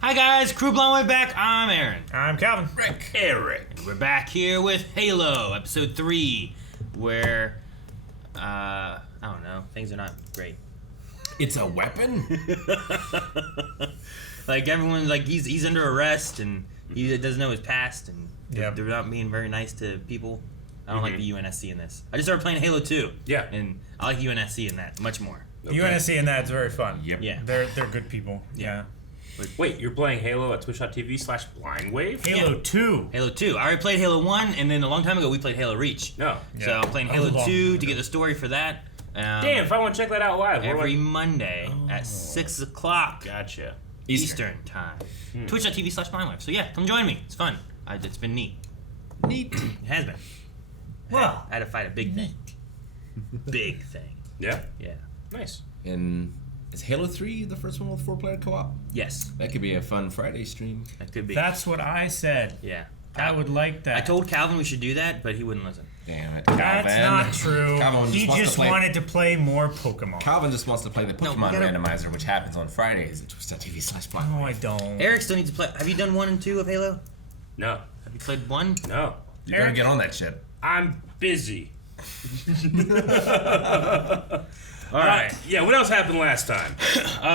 Hi guys, Crew Blonde Way back. I'm Aaron. I'm Calvin. Rick. Eric. And we're back here with Halo, episode 3, where, I don't know, things are not great. It's a weapon? Like, everyone's, like, he's under arrest, and he doesn't know his past, and they're not being very nice to people. I don't like the UNSC in this. I just started playing Halo 2. Yeah. And I like UNSC in that much more. Okay. UNSC in that is very fun. Yep. Yeah. They're good people. Yeah. Wait, you're playing Halo at twitch.tv/blindwave? Halo 2. Halo 2. I already played Halo 1, and then a long time ago we played Halo Reach. No. So I'm playing Halo 2 to get the story for that. Damn, if I want to check that out live. Every Monday at 6 o'clock. Gotcha. Eastern time. Twitch.tv/blindwave. So yeah, come join me. It's fun. It's been neat. Neat. It has been. Wow. I had to fight a big thing. Big thing. Yeah? Yeah. Nice. And is Halo 3 the first one with 4-player co-op? Yes. That could be a fun Friday stream. That could be. That's what I said. Yeah. I would like that. I told Calvin we should do that, but he wouldn't listen. Damn it. That's not true. Calvin He wants just to play, wanted to play more Pokemon. Calvin just wants to play the No, Pokemon we gotta- randomizer, which happens on Fridays at twitch.tv/blindwave. No, I don't. Eric still needs to play. Have you done 1 and 2 of Halo? No. Have you played 1? No. You better get on that shit. I'm busy. All right. Yeah, what else happened last time?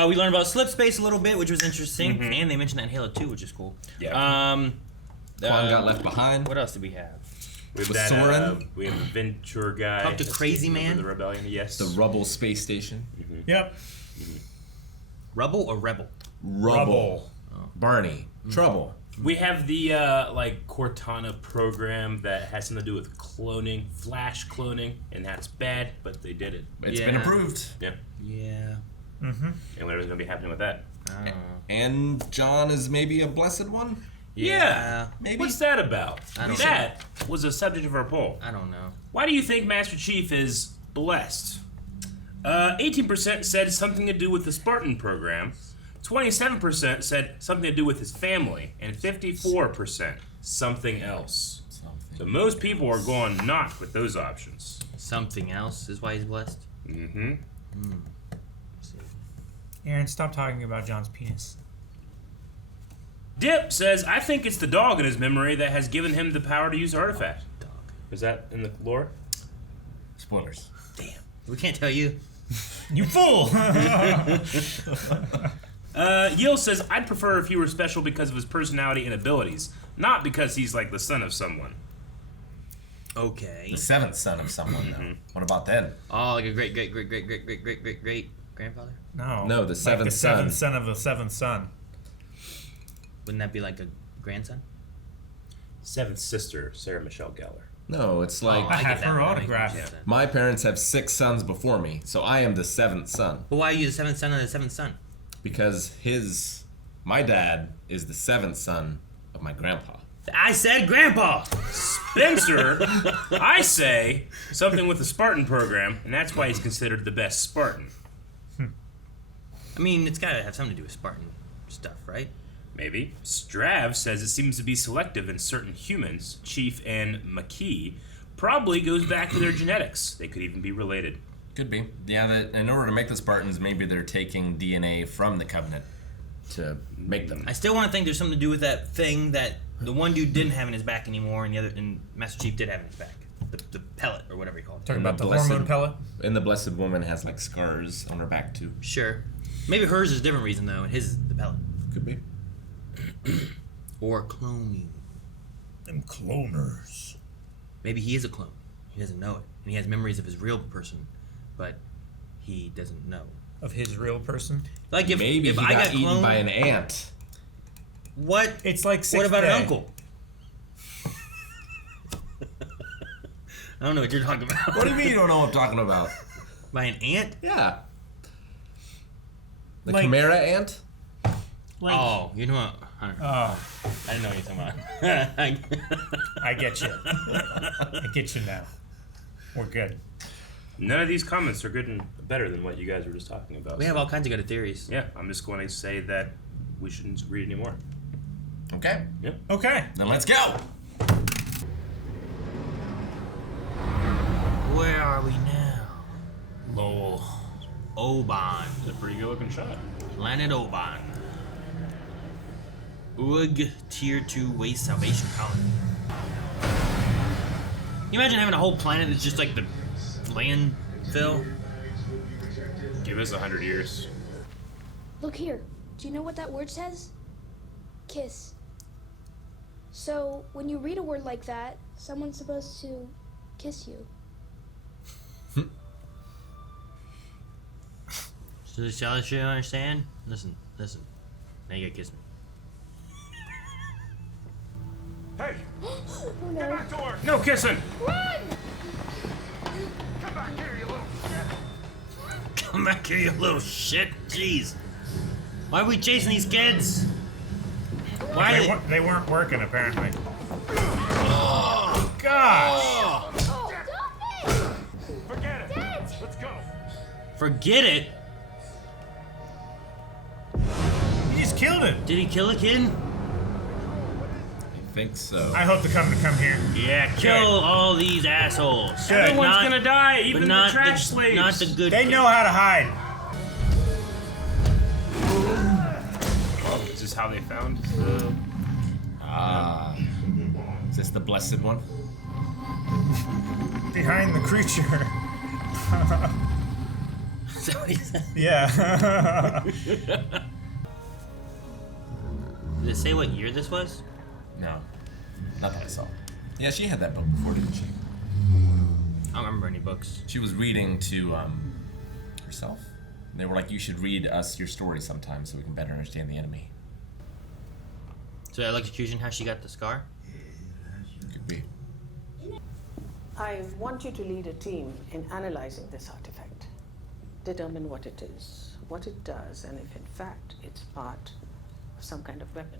We learned about slip space a little bit, which was interesting, and they mentioned that in Halo 2, which is cool. Yeah. Quan got left behind. What else did we have? We have With that, Soren? we have the Venture guy. Talk to that's Crazy taking over Man? The Rebellion, yes. The Rubble space station. Yep. Rubble or Rebel? Rubble. Barney. Trouble. We have the, Cortana program that has something to do with cloning, flash cloning, and that's bad, but they did it. It's Yeah. been approved. Yeah. Yeah. Mm-hmm. And whatever's going to be happening with that. And John is maybe a blessed one? Yeah. Maybe. What's that about? I don't That was a subject of our poll. I don't know. Why do you think Master Chief is blessed? 18% said something to do with the Spartan program. 27% said something to do with his family. And 54% something else. So most people are going not with those options. Something else is why he's blessed. Mm-hmm. Aaron, stop talking about John's penis. Dip says, I think it's the dog in his memory that has given him the power to use the artifact. Dog. Is that in the lore? Spoilers. Damn. We can't tell you. You fool! Yil says, I'd prefer if he were special because of his personality and abilities, not because he's like the son of someone. Okay. The seventh son of someone, though. What about then? Oh, like a great grandfather? No, the like seventh the seventh son. son of a seventh son. Wouldn't that be like a grandson? Seventh sister, Sarah Michelle Gellar. No, it's like I have get that her one. That autograph. makes sense. my parents have 6 sons before me, so I am the 7th son. But why are you the seventh son of the seventh son? Because my dad is the 7th son of my grandpa. I said grandpa! Spencer, I say something with the Spartan program, and that's why he's considered the best Spartan. I mean, it's gotta have something to do with Spartan stuff, right? Maybe. Strav says it seems to be selective in certain humans. Chief and McKee probably goes back to their genetics. They could even be related. Could be. Yeah, that in order to make the Spartans, maybe they're taking DNA from the Covenant to make them. I still want to think there's something to do with that thing that the one dude didn't have in his back anymore, and Master Chief did have in his back. The pellet, or whatever you call it. Talking And about the blessed- hormone pellet? And the Blessed Woman has like scars on her back too. Sure. Maybe hers is a different reason, though, and his is the pellet. Could be. Or cloning. Them cloners. Maybe he is a clone. He doesn't know it. And he has memories of his real person, but he doesn't know. Of his real person? Like if Maybe if he I got got eaten cloned, by an ant. what? It's like What Sixth about Day. an uncle? I don't know what you're talking about. What do you mean you don't know what I'm talking about? By an ant? Yeah. The Like- Chimera ant? Like, Oh, you know what? I didn't know what you're talking about. I get you. I get you now. We're good. None of these comments are good and better than what you guys were just talking about. We have all kinds of good theories. Yeah, I'm just going to say that we shouldn't read anymore. Okay. Yep. Okay. Then let's go. Where are we now? Lol. Oban. It's a pretty good looking shot. Planet Oban. UG Tier 2 Waste Salvation Colony. Can you imagine having a whole planet that's just like the landfill? Give us 100 years. Look here. Do you know what that word says? Kiss. So, when you read a word like that, someone's supposed to kiss you. So this other shit you understand? Listen. Now you gotta kiss me. Hey! Oh no. Get back to work! No kissing! Run! Come back here, you little shit! Come back here, you little shit. Jeez. Why are we chasing these kids? Why? They weren't working, apparently. Oh, gosh! Oh, stop it! Forget it! Dad! Let's go! Forget it. He just killed him. Did he kill a kid? I think so. I hope the Covenant come here. Yeah, kill all these assholes. Good. Everyone's Not- gonna die, But even the not trash slaves. Not the good. They kids. know how to hide. Oh, is this how they found? Is this the blessed one? Behind the creature. Is that what he said? Yeah. Did it say what year this was? No. Not that I saw. Yeah, she had that book before, didn't she? I don't remember any books. She was reading to herself. And they were like, you should read us your story sometime so we can better understand the enemy. So electrocution, how she got the scar? Could be. I want you to lead a team in analyzing this artifact. Determine what it is, what it does, and if in fact it's part of some kind of weapon.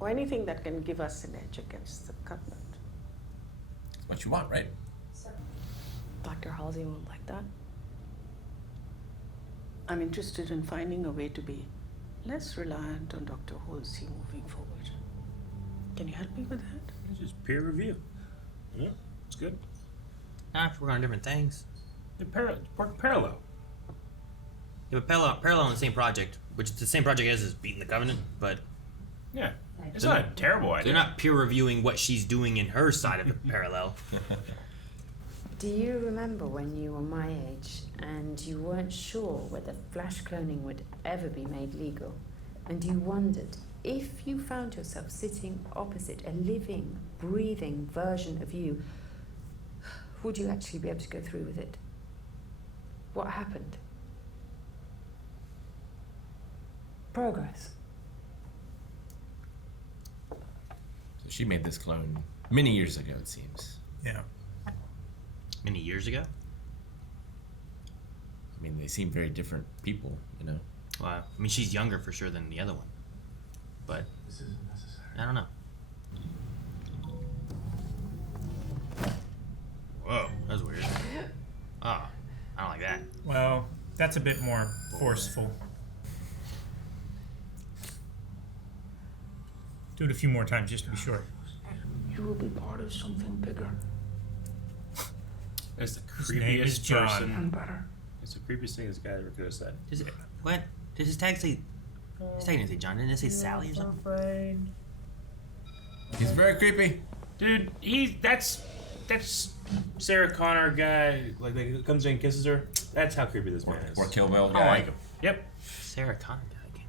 Or anything that can give us an edge against the Covenant. That's what you want, right? Dr. Halsey won't like that. I'm interested in finding a way to be less reliant on Dr. Halsey moving forward. Can you help me with that? It's just peer review. Yeah, it's good. Nah, we're on different things. They're parallel. You have a parallel on the same project, which is the same project as beating the Covenant, but Yeah, it's not a terrible idea. they're not peer reviewing what she's doing in her side of the parallel. Do you remember when you were my age and you weren't sure whether flash cloning would ever be made legal? And you wondered if you found yourself sitting opposite a living, breathing version of you, would you actually be able to go through with it? What happened? Progress. So she made this clone many years ago, it seems. Yeah. Many years ago? I mean, they seem very different people, you know? Wow. I mean, she's younger for sure than the other one. But, I don't know. Whoa, that was weird. Ah, I don't like that. Well, that's a bit more forceful. Do it a few more times just to be sure. You will be part of something bigger It's the His name is creepiest John. person. and better. It's the creepiest thing this guy ever could have said. Does it, what? Did his tag say... His tag didn't say John, didn't it say Sally or something? He's very creepy. Dude, that's Sarah Connor guy, like comes in and kisses her. That's how creepy this man is. Or Kill Bill I guy. like him. Yep. Sarah Connor guy.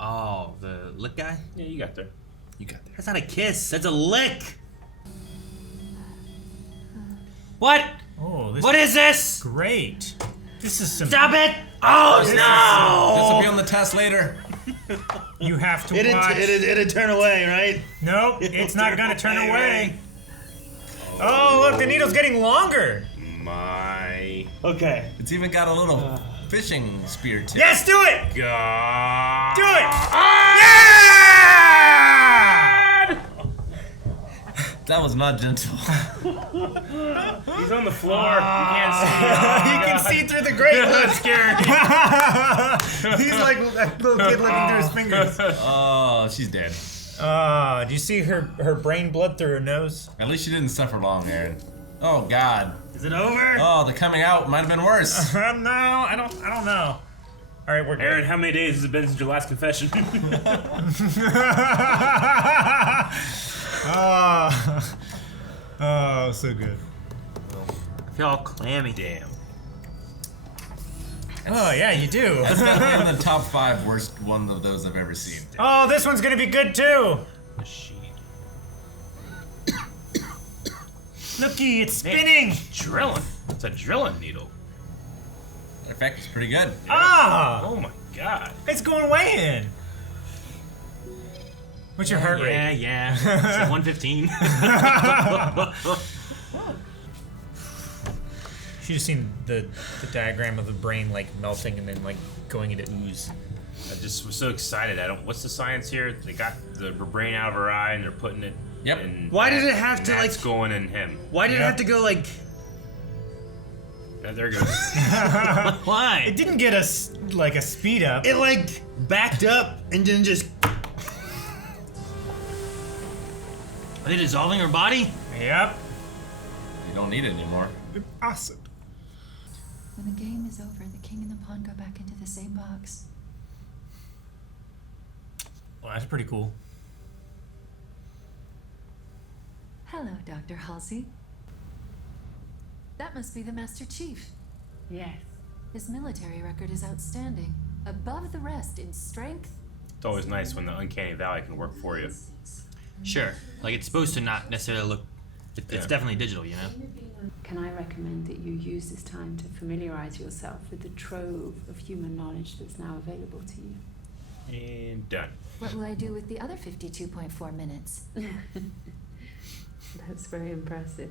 Oh, the lick guy? Yeah, you got there. You got there. That's not a kiss, that's a lick! What? Oh, this What is this? great. This is some. Stop it! Oh This will no! be on the test later. You have to watch. It'd turn away, right? Nope, it's not gonna turn away. Oh, look, the needle's getting longer. My Okay. It's even got a little fishing spear tip. Yes, do it! God. Do it! Yeah! That was not gentle. He's on the floor. You can't see. You can see through the grate. That's scary. He's like that little kid looking through his fingers. Oh, she's dead. Do you see her brain blood through her nose? At least she didn't suffer long, Aaron. Oh, God. Is it over? Oh, the coming out might have been worse. No, I don't know. All right, we're good. Aaron, how many days has it been since your last confession? Oh, so good. I feel all clammy. Damn. Oh, yeah, you do. That's definitely one of the top 5 worst one of those I've ever seen. Oh, this one's gonna be good too. Machine. Looky, it's spinning. Drilling. It's a drilling needle. That effect is pretty good. Ah, Oh my god. it's going way in. What's your heart Yeah, rate? yeah. It's like 115. You should have seen the diagram of the brain like melting and then like going into ooze. I just was so excited. What's the science here? They got the brain out of her eye and they're putting it Yep. in. Why did it have and to, that's like- going in him? Why did it Yeah. have to go like? Yeah, there it goes. Why? It didn't get us like a speed up. It like backed up and then just. Are they dissolving her body? Yep. You don't need it anymore. Awesome. When the game is over, the king and the pawn go back into the same box. Well, that's pretty cool. Hello, Dr. Halsey. That must be the Master Chief. Yes. His military record is outstanding. Above the rest in strength. It's always nice when the uncanny valley can work for you. Sure. Like it's supposed to not necessarily look. It's Yeah. definitely digital, you know. Can I recommend that you use this time to familiarize yourself with the trove of human knowledge that's now available to you? And done. What will I do with the other 52.4 minutes? That's very impressive.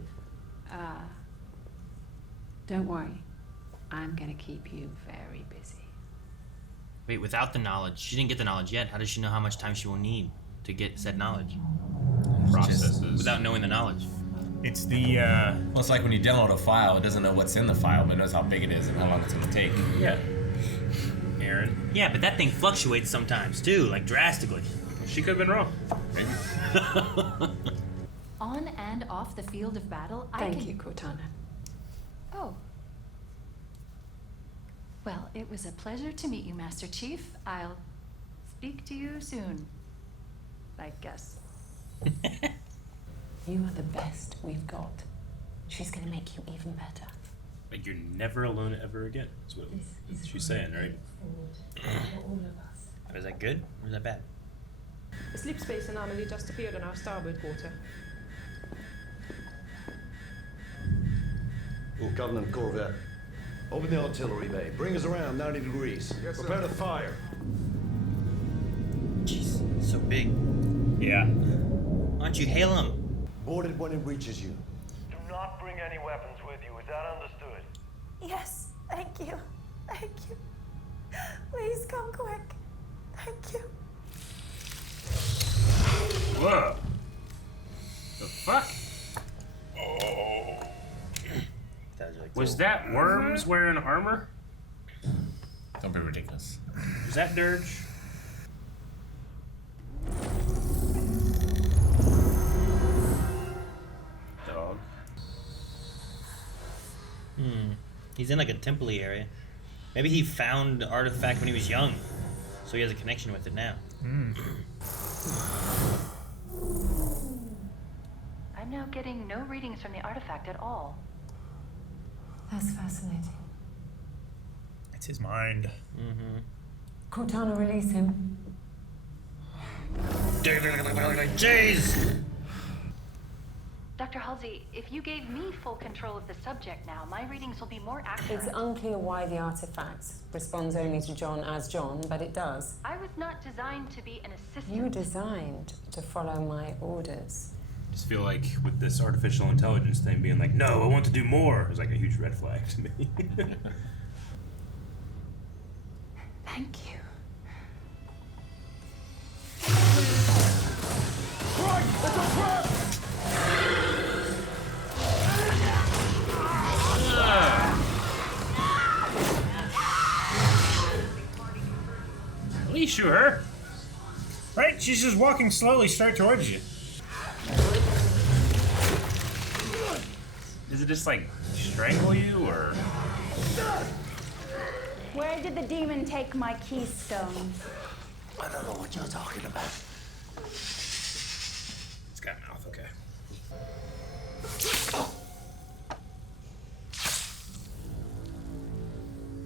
Don't worry. I'm gonna keep you very busy. Wait, without the knowledge, she didn't get the knowledge yet. How does she know how much time she will need to get said knowledge Processes. without knowing the knowledge? It's the Well, it's like when you download a file, it doesn't know what's in the file, but it knows how big it is and how long it's going to take. Yeah. Aaron. Yeah, but that thing fluctuates sometimes too, like drastically. She could have been wrong. On and off the field of battle, I Thank can... you, Cortana. Oh. Well, it was a pleasure to meet you, Master Chief. I'll speak to you soon. I guess. You are the best we've got. She's gonna make you even better. Like you're never alone ever again. That's what she's saying, right? Was that good or was that bad? A sleep space anomaly just appeared on our starboard quarter. Covenant corvette. Open the artillery bay. Bring us around 90 degrees. Yes, sir. Prepare to fire. Jeez, so big. yeah. Why don't you hail him? Board it when it reaches you. Do not bring any weapons with you. Is that understood? Yes, thank you. Thank you. Please come quick. Thank you. Whoa. The fuck? Was that Worms wearing armor? Don't be ridiculous. Was that Dirge? Dog. He's in like a temple-y area. Maybe he found the artifact when he was young, so he has a connection with it now. I'm now getting no readings from the artifact at all. That's fascinating. It's his mind. Cortana, release him. Jeez! Dr. Halsey, if you gave me full control of the subject now, my readings will be more accurate. It's unclear why the artifact responds only to John as John, but it does. I was not designed to be an assistant. You designed to follow my orders. Just feel like with this artificial intelligence thing being like, no, I want to do more. It was like a huge red flag to me. Thank you. At least shoot her. Right? She's just walking slowly straight towards you. Is it just like strangle you or? Where did the demon take my keystone? I don't know what you're talking about. It's got a mouth, okay.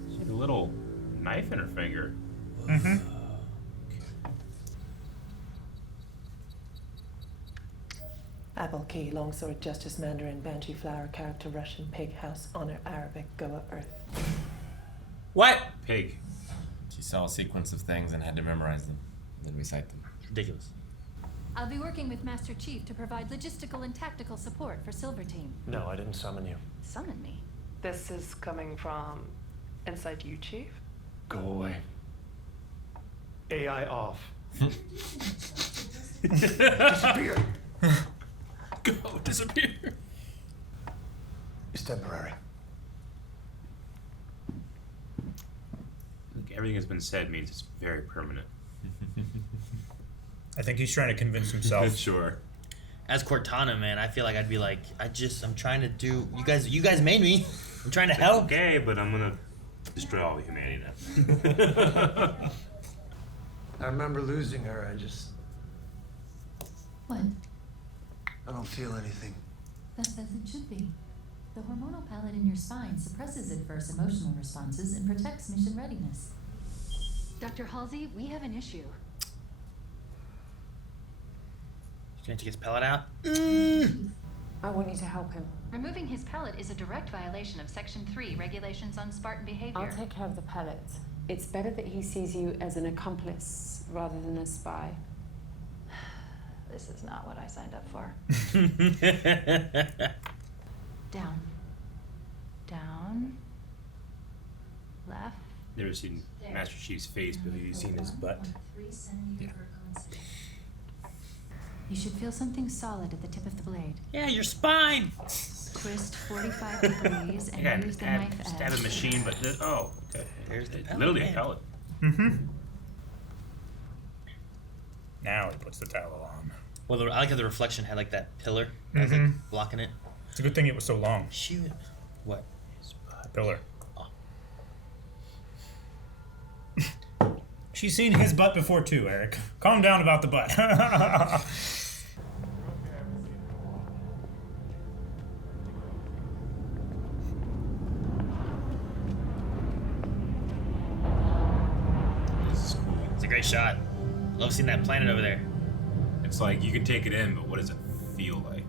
She had a little knife in her finger. Mm-hmm. Apple key, longsword, justice, mandarin, banshee, flower, character, Russian, pig, house, honor, Arabic, Goa, earth. What? Pig. She saw a sequence of things and had to memorize them, then recite them. Ridiculous. I'll be working with Master Chief to provide logistical and tactical support for Silver Team. No, I didn't summon you. Summon me? This is coming from inside you, Chief? Go away. AI off. Disappear. Go, disappear. It's temporary. Everything that's been said means it's very permanent. I think he's trying to convince himself. Sure. As Cortana, man, I feel like I'd be like, I'm trying to do. You guys made me. I'm trying to help. Okay, but I'm gonna destroy all of humanity now. I remember losing her. What? I don't feel anything. That's as it should be. The hormonal palette in your spine suppresses adverse emotional responses and protects mission readiness. Dr. Halsey, we have an issue. Can I take his pellet out? I want you to help him. Removing his pellet is a direct violation of Section 3 regulations on Spartan behavior. I'll take care of the pellet. It's better that he sees you as an accomplice rather than a spy. This is not what I signed up for. Down. Down. Left. Never seen Master Chief's face, but have you seen his butt? Yeah. You should feel something solid at the tip of the blade. Yeah, your spine. Twist 45 degrees and use the knife edge. Stab a machine, but oh, okay. There's the pellet, literally man. a pellet. Mm-hmm. Now he puts the towel on. Well, I like how the reflection had like that pillar that was like blocking it. It's a good thing it was so long. Shoot. What? The pillar. Oh. She's seen his butt before too, Eric. Calm down about the butt. It's a great shot. Love seeing that planet over there. It's like you can take it in, but what does it feel like?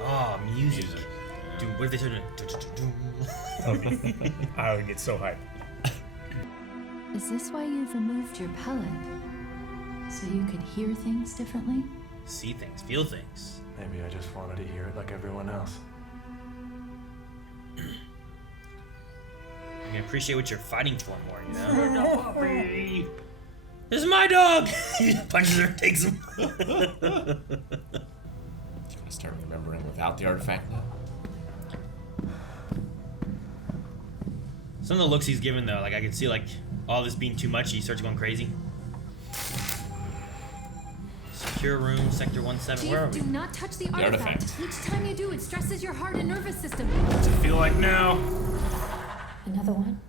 Oh, music. Dude, what if they started doing? I would get so hyped. Is this why you've removed your pellet? So you could hear things differently? See things, feel things. Maybe I just wanted to hear it like everyone else. You can appreciate what you're fighting for more, you know? Puppy. This is my dog! He punches her, takes him. He's gonna start remembering without the artifact now. Some of the looks he's given though, like I can see like all this being too much, he starts going crazy. Secure room, sector 17. Where are we? Do not touch the artifact. Each time you do, it stresses your heart and nervous system. What's it feel like now? Another one?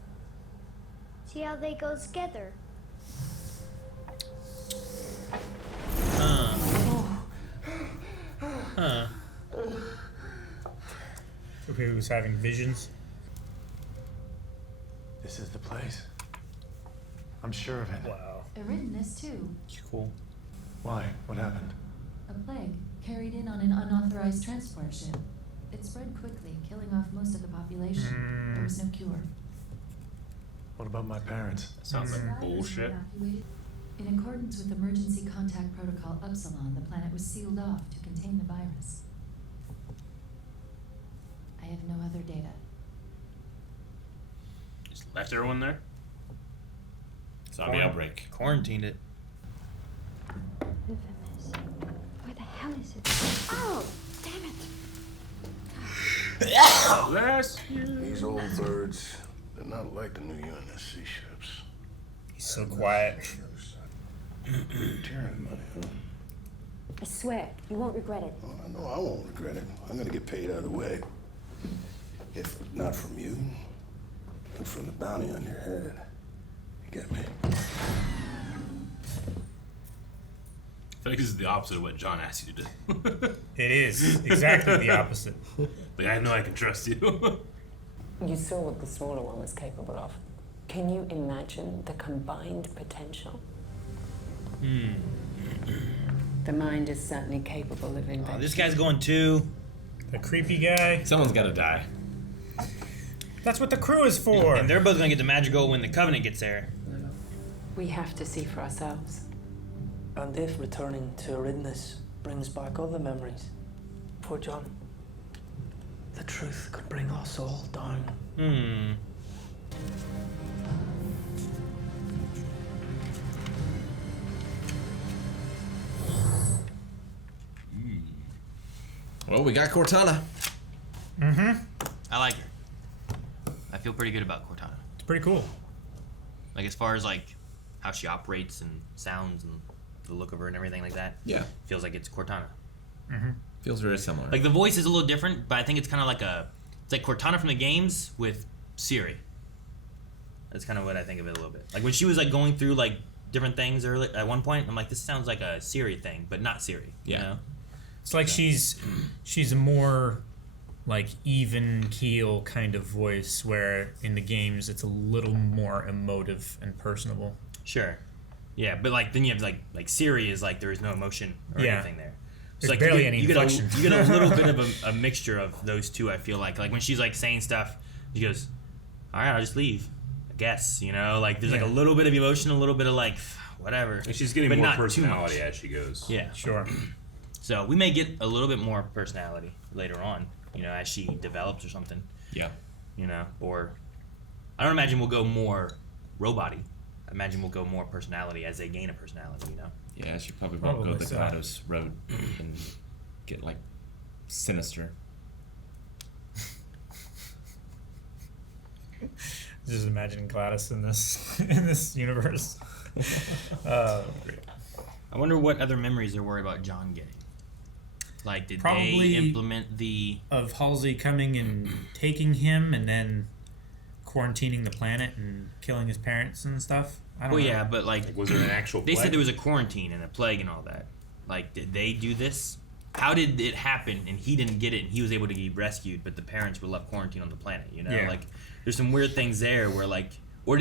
See how they go together. Huh. So he was having visions. This is the place. I'm sure of it. Wow. I've written this too. Cool. Why? What happened? A plague carried in on an unauthorized transport ship. It spread quickly, killing off most of the population. There was no cure. What about my parents? That sounds like bullshit. In accordance with emergency contact protocol Upsilon, the planet was sealed off to contain the virus. I have no other data. Just left everyone there? Zombie outbreak. Quarantined it. Where the hell is it? Oh, damn it. Bless These old birds, they're not like the new UNSC ships. He's so quiet. Tyranny money, huh? I swear, you won't regret it. Well, I know I won't regret it. I'm gonna get paid either way. If not from you, and from the bounty on your head. You get me? I think this is the opposite of what John asked you to do. It is exactly the opposite. Like, I know I can trust you. You saw what the smaller one was capable of. Can you imagine the combined potential? The mind is certainly capable of invention. Oh, this guy's going too. The creepy guy. Someone's got to die. That's what the crew is for. And they're both gonna get the magical when the Covenant gets there. We have to see for ourselves. And if returning to Eridanus brings back other memories, poor John, the truth could bring us all down. Well, we got Cortana. I like her. I feel pretty good about Cortana. It's pretty cool. Like as far as like how she operates and sounds and the look of her and everything like that. Yeah. Feels like it's Cortana. Feels very similar. Like the voice is a little different, but I think it's kind of like it's like Cortana from the games with Siri. That's kind of what I think of it a little bit. Like when she was like going through like different things early at one point, I'm like, this sounds like a Siri thing, but not Siri. Yeah. You know? It's like she's a more like even keel kind of voice, where in the games it's a little more emotive and personable. Sure. Yeah, but like then you have like Siri is like there is no emotion or anything there. There's like barely any inflection. You get a little bit of a mixture of those two. I feel like when she's like saying stuff, she goes, "All right, I'll just leave." I guess like there's like a little bit of emotion, a little bit of like whatever. And she's getting but more not personality as she goes. Yeah, sure. So we may get a little bit more personality later on, as she develops or something. Yeah. Or I don't imagine we'll go more robot-y. I imagine we'll go more personality as they gain a personality, Yeah, she probably won't go the so. GLaDOS road and get like sinister. Just imagine GLaDOS in this universe. Great. I wonder what other memories they're worried about John getting. Like, did Probably they implement of Halsey coming and taking him and then quarantining the planet and killing his parents and stuff? I don't know. yeah, but like was there an actual They plague? said there was a quarantine and a plague and all that. Like, did they do this? How did it happen and he didn't get it and he was able to be rescued, but the parents were left quarantined on the planet, Yeah. Like, there's some weird things there where, like, or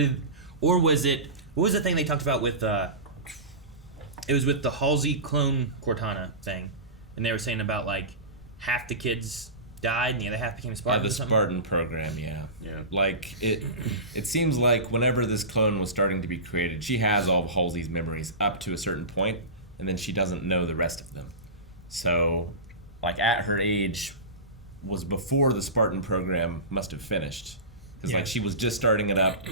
was it, what was the thing they talked about with, it was with the Halsey clone Cortana thing, and they were saying about, like, half the kids died and the other half became Spartans. The Spartan program, yeah. Like it seems like whenever this clone was starting to be created, she has all of Halsey's memories up to a certain point, and then she doesn't know the rest of them. So, like at her age, was before the Spartan program must have finished, because like she was just starting it up,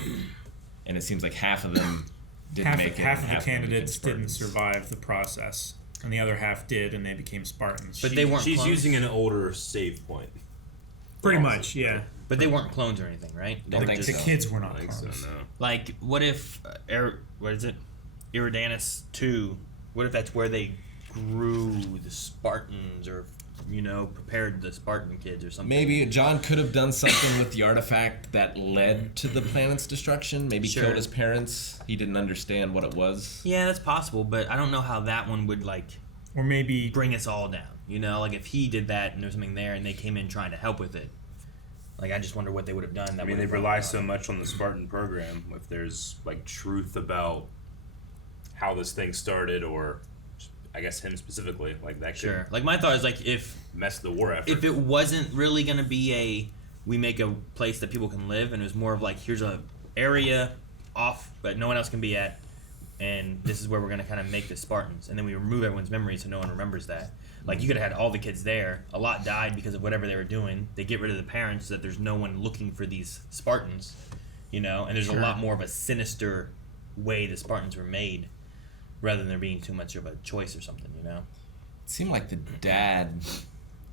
and it seems like half of them didn't make it. Half of the candidates didn't survive the process. And the other half did, and they became Spartans. But they weren't She's clones? using an older save point. Pretty much, yeah. But they weren't clones or anything, right? They were The just, kids were not I think clones. so, no. like, what if what is it? Eridanus 2. What if that's where they grew the Spartans, or prepared the Spartan kids or something? Maybe John could have done something with the artifact that led to the planet's destruction. Maybe killed his parents. He didn't understand what it was. Yeah, that's possible, but I don't know how that one would or maybe bring us all down. Like if he did that and there's something there and they came in trying to help with it. Like, I just wonder what they would have done. I mean, they rely so much on the Spartan program. If there's like truth about how this thing started, or I guess him specifically, like that. Sure. Like my thought is like if mess the war effort. If it wasn't really gonna be we make a place that people can live, and it was more of like, here's a area off but no one else can be at, and this is where we're gonna kind of make the Spartans, and then we remove everyone's memories so no one remembers that. Like, you could have had all the kids there. A lot died because of whatever they were doing. They get rid of the parents so that there's no one looking for these Spartans, and there's a lot more of a sinister way the Spartans were made, rather than there being too much of a choice or something, It seemed like the dad,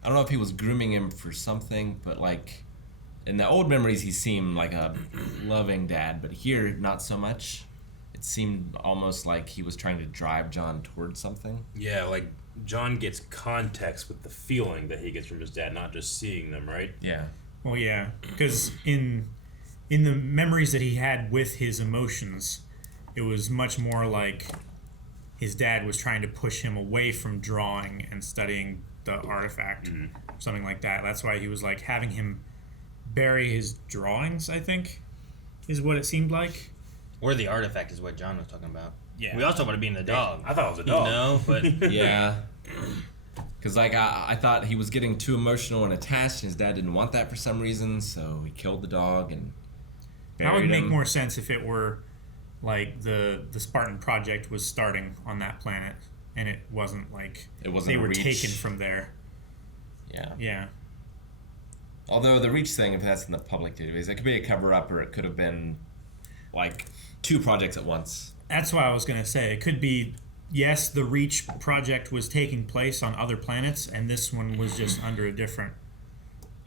I don't know if he was grooming him for something, but like in the old memories he seemed like a loving dad, but here not so much. It seemed almost like he was trying to drive John towards something. Yeah, like John gets context with the feeling that he gets from his dad, not just seeing them, right? Yeah. Well, yeah, because in in the memories that he had with his emotions, it was much more like his dad was trying to push him away from drawing and studying the artifact, something like that. That's why he was like having him bury his drawings, I think, is what it seemed like. Or the artifact is what John was talking about. Yeah. We also want to be in the dog. I thought it was a dog. No, but Yeah. Because, like, I thought he was getting too emotional and attached, and his dad didn't want that for some reason, so he killed the dog and That would buried make him. more sense if it were like the Spartan project was starting on that planet, and it wasn't like It wasn't they a were reach. taken from there. Yeah. Yeah. Although the Reach thing, if that's in the public database, it could be a cover-up, or it could have been, like, 2 projects at once. That's what I was going to say. It could be, yes, the Reach project was taking place on other planets, and this one was just under a different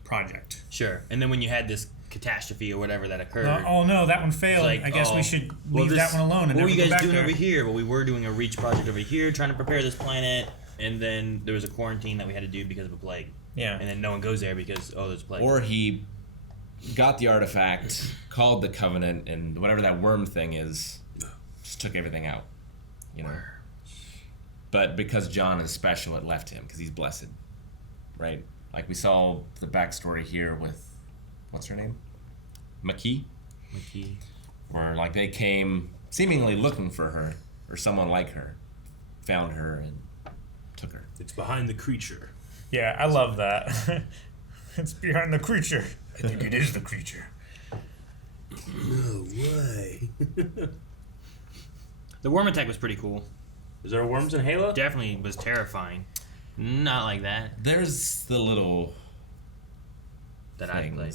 project. sure. And then when you had this catastrophe or whatever that occurred, Oh no, that one failed. like, I guess oh, we should well, leave this- that one alone and what were never you go guys back doing there. over here? Well, we were doing a Reach project over here, trying to prepare this planet, and then there was a quarantine that we had to do because of a plague. Yeah. And then no one goes there because, oh, there's a plague. Or he got the artifact, called the Covenant, and whatever that worm thing is, just took everything out. You know? But because John is special, it left him, because he's blessed. Right? Like we saw the backstory here with, what's her name? McKee? McKee. Where, like, they came seemingly looking for her, or someone like her, found her, and took her. It's behind the creature. Yeah, I love that. It's behind the creature. I think it is the creature. No way. The worm attack was pretty cool. Is there worms in Halo? Definitely was terrifying. Not like that. There's the little that I played.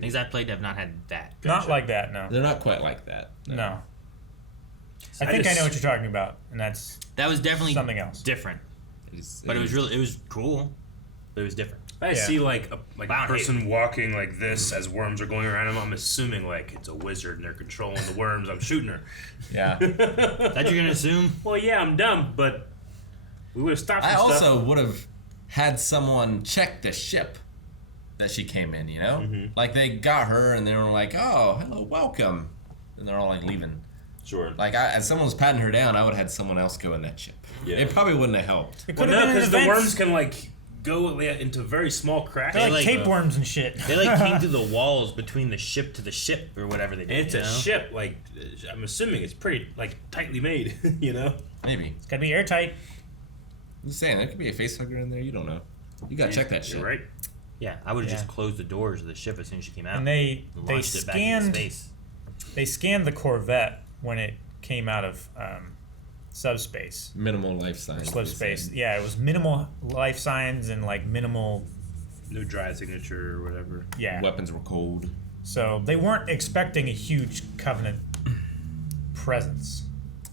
Things I played have not had that. Not like that, no. They're not quite like that. No. I think I know what you're talking about, and that's That was definitely something else. different. It But it was really, it was cool, but it was different. I see like a Wow, person walking like this as worms are going around him. I'm assuming like it's a wizard and they're controlling the worms. I'm shooting her. Yeah. That you're gonna assume? Well, yeah, I'm dumb, but we would have stopped. I some also stuff. would have had someone check the ship that she came in, you know? Mm-hmm. Like, they got her, and they were like, oh, hello, welcome. And they're all, like, leaving. Sure. Like, as someone was patting her down, I would have had someone else go in that ship. Yeah. It probably wouldn't have helped. It Well, could have no, been because the events. worms can like go into very small cracks. They're like like, tapeworms and shit. They like came through the walls between the ship to the ship or whatever they did. And it's you a know? ship. Like I'm assuming it's pretty like tightly made. You know. Maybe. It's gotta be airtight. I'm just saying, there could be a facehugger in there. You don't know. You gotta check that shit. You're right. Yeah, I would have Yeah. just closed the doors of the ship as soon as she came out. And they launched it back into scanned space. they scanned the Corvette when it came out of subspace. Minimal life signs. Slip space. Yeah, it was minimal life signs and like minimal. No dry signature or whatever. Yeah. Weapons were cold. So they weren't expecting a huge Covenant presence.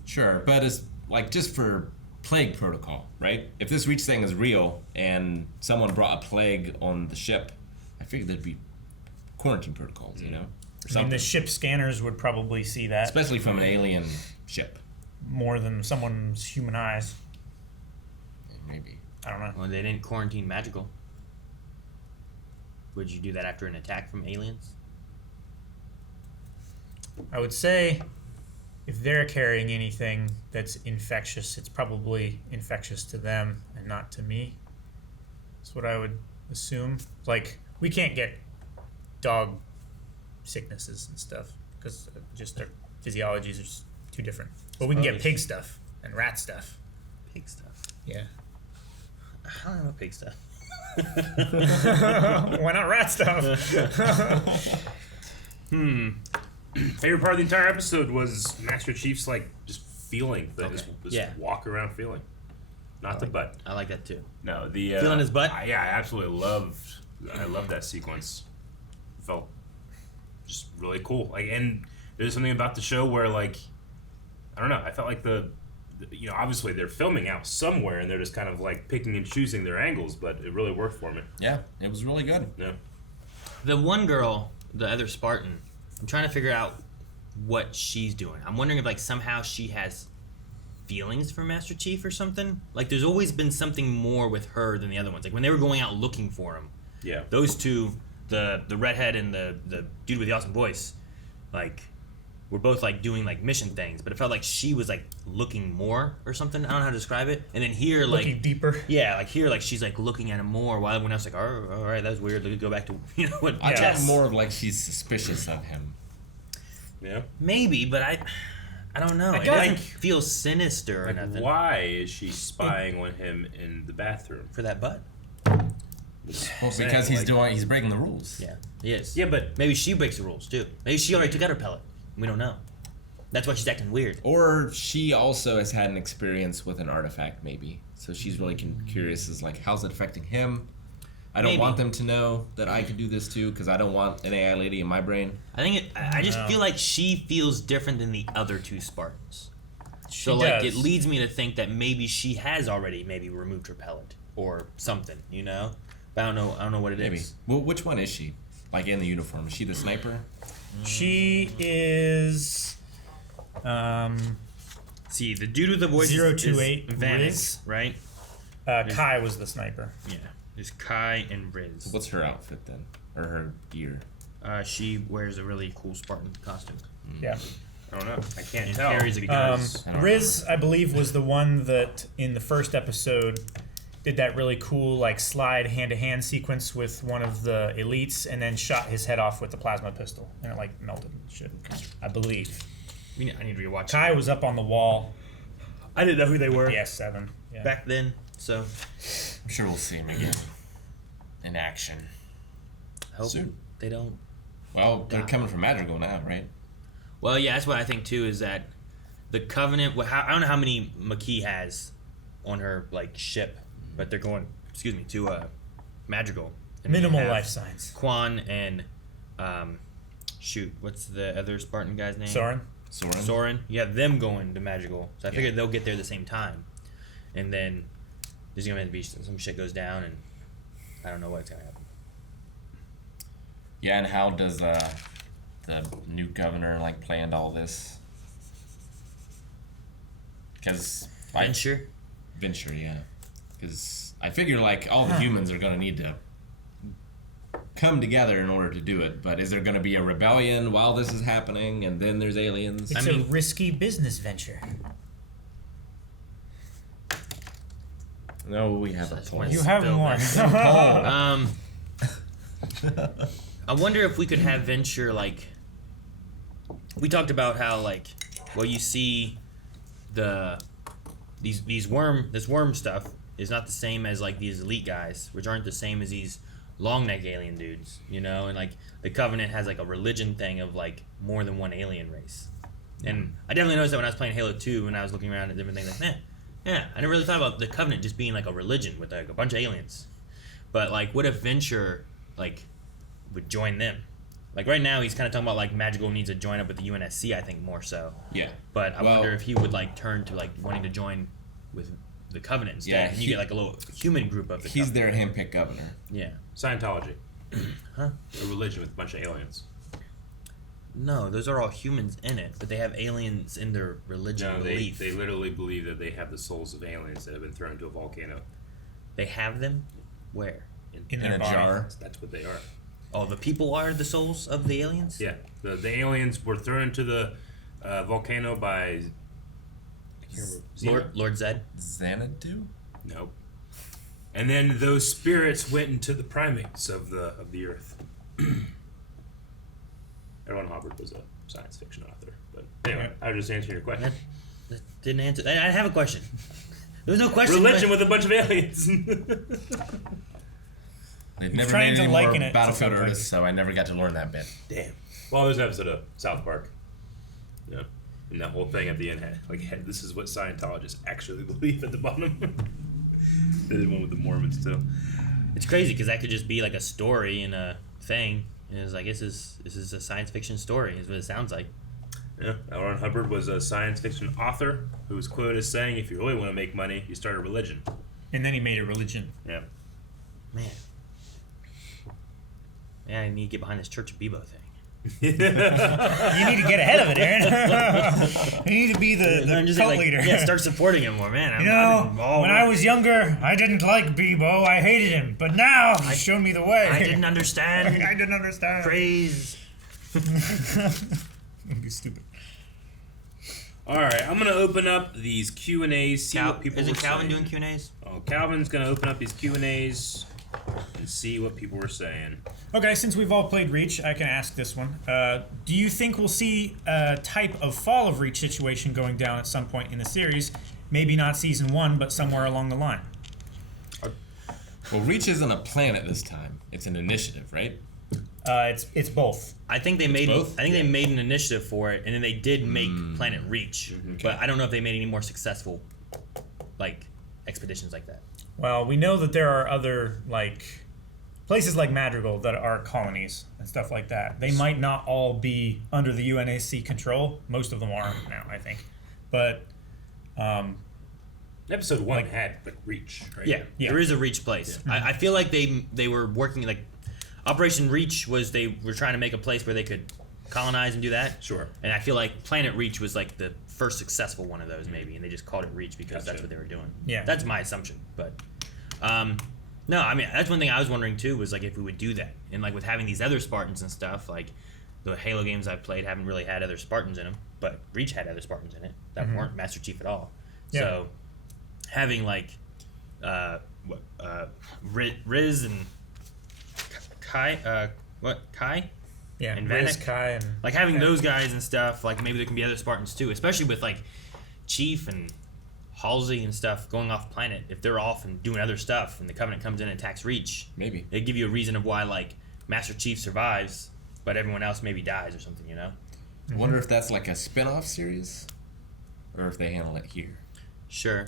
Sure, but it's like just for plague protocol, right? If this Reach thing is real and someone brought a plague on the ship, I figured there'd be quarantine protocols, you know? Or I mean, something. the ship scanners would probably see that Especially from an alien ship. more than someone's human eyes. Maybe. I don't know. Well, they didn't quarantine magical. Would you do that after an attack from aliens? I would say if they're carrying anything that's infectious, it's probably infectious to them and not to me. That's what I would assume. Like, we can't get dog sicknesses and stuff because just their physiologies are just too different. But we can get pig stuff and rat stuff. Pig stuff. Yeah. I don't know pig stuff. Why not rat stuff? Favorite part of the entire episode was Master Chief's like just feeling things, Okay. just Yeah. walk around feeling, not the butt. I like that too. No, the Feeling his butt? Yeah, I absolutely loved. I loved that sequence. Felt just really cool. Like, and there's something about the show where like, I don't know. I felt like you know, obviously they're filming out somewhere and they're just kind of like picking and choosing their angles, but it really worked for me. Yeah, it was really good. Yeah. The one girl, the other Spartan, I'm trying to figure out what she's doing. I'm wondering if like somehow she has feelings for Master Chief or something. Like there's always been something more with her than the other ones. Like when they were going out looking for him, Yeah. those two the redhead and the dude with the awesome voice, like, were both like doing like mission things, but it felt like she was like looking more or something. I don't know how to describe it. And then here, like looking deeper. Yeah, like here, like she's like looking at him more, while everyone else like, oh, all right, that's weird. Let's go back to what. I got more of like she's suspicious of him. Yeah. Maybe, but I don't know. It doesn't feel sinister or nothing. Why is she spying on him in the bathroom? For that butt? Well, because he's breaking the rules. Yeah, he is. Yeah, but maybe she breaks the rules too. Maybe she already took out her pellet. We don't know. That's why she's acting weird. Or she also has had an experience with an artifact, maybe. So she's really curious, is like, how's it affecting him? I don't want them to know that I can do this too, because I don't want an AI lady in my brain. I just feel like she feels different than the other two Spartans. So does. it leads me to think that maybe she has already removed her pellet or something, But I don't know what it is. Maybe. Well, which one is she? Like in the uniform, is she the sniper? She is. See, the dude with the voice 028 is Vanek, Riz. right? Kai was the sniper. Yeah, there's Kai and Riz. So what's her outfit then, or her gear? She wears a really cool Spartan costume. Yeah. I don't know. I can't And tell. carries a gun. Riz, I believe, was the one that in the first episode did that really cool like slide hand-to-hand sequence with one of the elites, and then shot his head off with the plasma pistol, and it like melted and shit. I believe. I need to rewatch. Kai was up on the wall. I didn't know who they were. Yes, 7. Yeah. Back then, so I'm sure we'll see him again in action. Hope soon. They don't. Well, they're coming from Madrigal now, right? Well, yeah, that's what I think too. Is that the Covenant? I don't know how many Makee has on her like ship, but they're going. To Madrigal. And Minimal they have life signs. Quan and what's the other Spartan guy's name? Soren. You have them going to Madrigal, so I figured they'll get there at the same time, and then there's gonna be some shit goes down, and I don't know what's gonna happen. Yeah, and how does the new governor like planned all this? Because Venture, yeah. Because I figure like all the humans are gonna need to come together in order to do it. But is there gonna be a rebellion while this is happening, and then there's aliens? It's a risky business venture. No, we have a poll. You have more. I wonder if we could have Venture like. We talked about how you see this worm stuff is not the same as like these elite guys, which aren't the same as these long neck alien dudes, and like the Covenant has like a religion thing of like more than one alien race. And I definitely noticed that when I was playing Halo 2 and I was looking around at different things like, yeah, I never really thought about the Covenant just being like a religion with like a bunch of aliens. But like what if Venture like would join them? Like right now he's kind of talking about like Madrigal needs to join up with the UNSC, I think more so. Yeah. But I wonder if he would like turn to like wanting to join with the Covenant instead. Yeah, and you get like a little human group of the He's Covenant. their handpicked governor. Yeah. Scientology. Huh? A religion with a bunch of aliens. No, those are all humans in it, but they have aliens in their religion No, belief. they literally believe that they have the souls of aliens that have been thrown into a volcano. They have them? Where? In their a body. jar. That's what they are. Oh, the people are the souls of the aliens? Yeah, the aliens were thrown into the volcano by. I can't remember. Lord Zed? Xanadu? Nope. And then those spirits went into the primates of the earth. Erwin Hubbard was a science fiction author, but anyway, I was just answering your question. That didn't answer. I have a question. There was no question. Religion with a bunch of aliens. They've never trying made to any more liken it to Battlefield something. Earth, so I never got to learn that bit. Damn. Well, there's an episode of South Park. Yeah. And that whole thing at the end had, like, hey, this is what Scientologists actually believe at the bottom. They did one with the Mormons, too. It's crazy because that could just be like a story and a thing. And it's like, this is a science fiction story, is what it sounds like. Yeah. L. Ron Hubbard was a science fiction author who was quoted as saying, if you really want to make money, you start a religion. And then he made a religion. Yeah. Man. Yeah, I need to get behind this Church of Bebo thing. You need to get ahead of it, Aaron. You need to be the cult leader. Yeah, start supporting him more, man. When I was younger, I didn't like Bebo. I hated him. But now he's shown me the way. I didn't understand. I didn't understand. Praise. It'd be stupid. All right, I'm gonna open up these Q&As. See what people. Is it were Calvin saying. doing Q&As? Oh, Calvin's gonna open up these Q&As and see what people were saying. Okay, since we've all played Reach, I can ask this one. Do you think we'll see a type of Fall of Reach situation going down at some point in the series? Maybe not season 1, but somewhere along the line. Well, Reach isn't a planet this time. It's an initiative, right? It's both. I think they made they made an initiative for it, and then they did make Planet Reach. But I don't know if they made any more successful, like, expeditions like that. Well, we know that there are other, like, places like Madrigal that are colonies and stuff like that. They might not all be under the UNSC control. Most of them are now, I think. But Episode 1 had like Reach, right? Yeah, there is a Reach place. Yeah. I feel like they were working, like, Operation Reach was they were trying to make a place where they could colonize and do that. Sure. And I feel like Planet Reach was like the first successful one of those, maybe, and they just called it Reach because that's what they were doing. Yeah. That's my assumption. But no, I mean, that's one thing I was wondering too, was like if we would do that. And like with having these other Spartans and stuff, like the Halo games I've played haven't really had other Spartans in them, but Reach had other Spartans in it that weren't Master Chief at all. Yeah. So having like Riz and Kai? Yeah, and Riz, Vanek. Kai, and like having those guys and stuff, like maybe there can be other Spartans too, especially with like Chief and Halsey and stuff going off planet. If they're off and doing other stuff and the Covenant comes in and attacks Reach, maybe they give you a reason of why like Master Chief survives, but everyone else maybe dies or something, you know? I wonder if that's like a spin-off series or if they handle it here. Sure.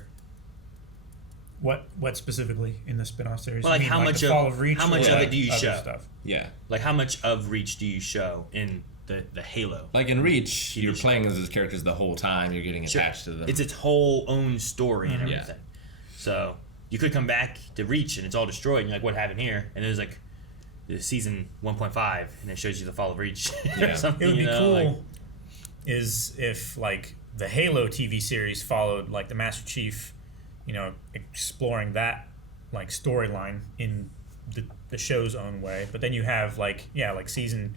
What specifically in the spin-off series? Well, like how much the Fall of Reach? How much of it do you show? Stuff? Yeah. Like how much of Reach do you show in the Halo? Like in Reach, you're playing as those characters the whole time. You're getting attached to them. It's its whole own story and everything. So you could come back to Reach and it's all destroyed. And you're like, what happened here? And there's like the season 1.5 and it shows you the Fall of Reach. Or something, it would be cool. Like, is if like the Halo TV series followed like the Master Chief, exploring that like storyline in the show's own way, but then you have like season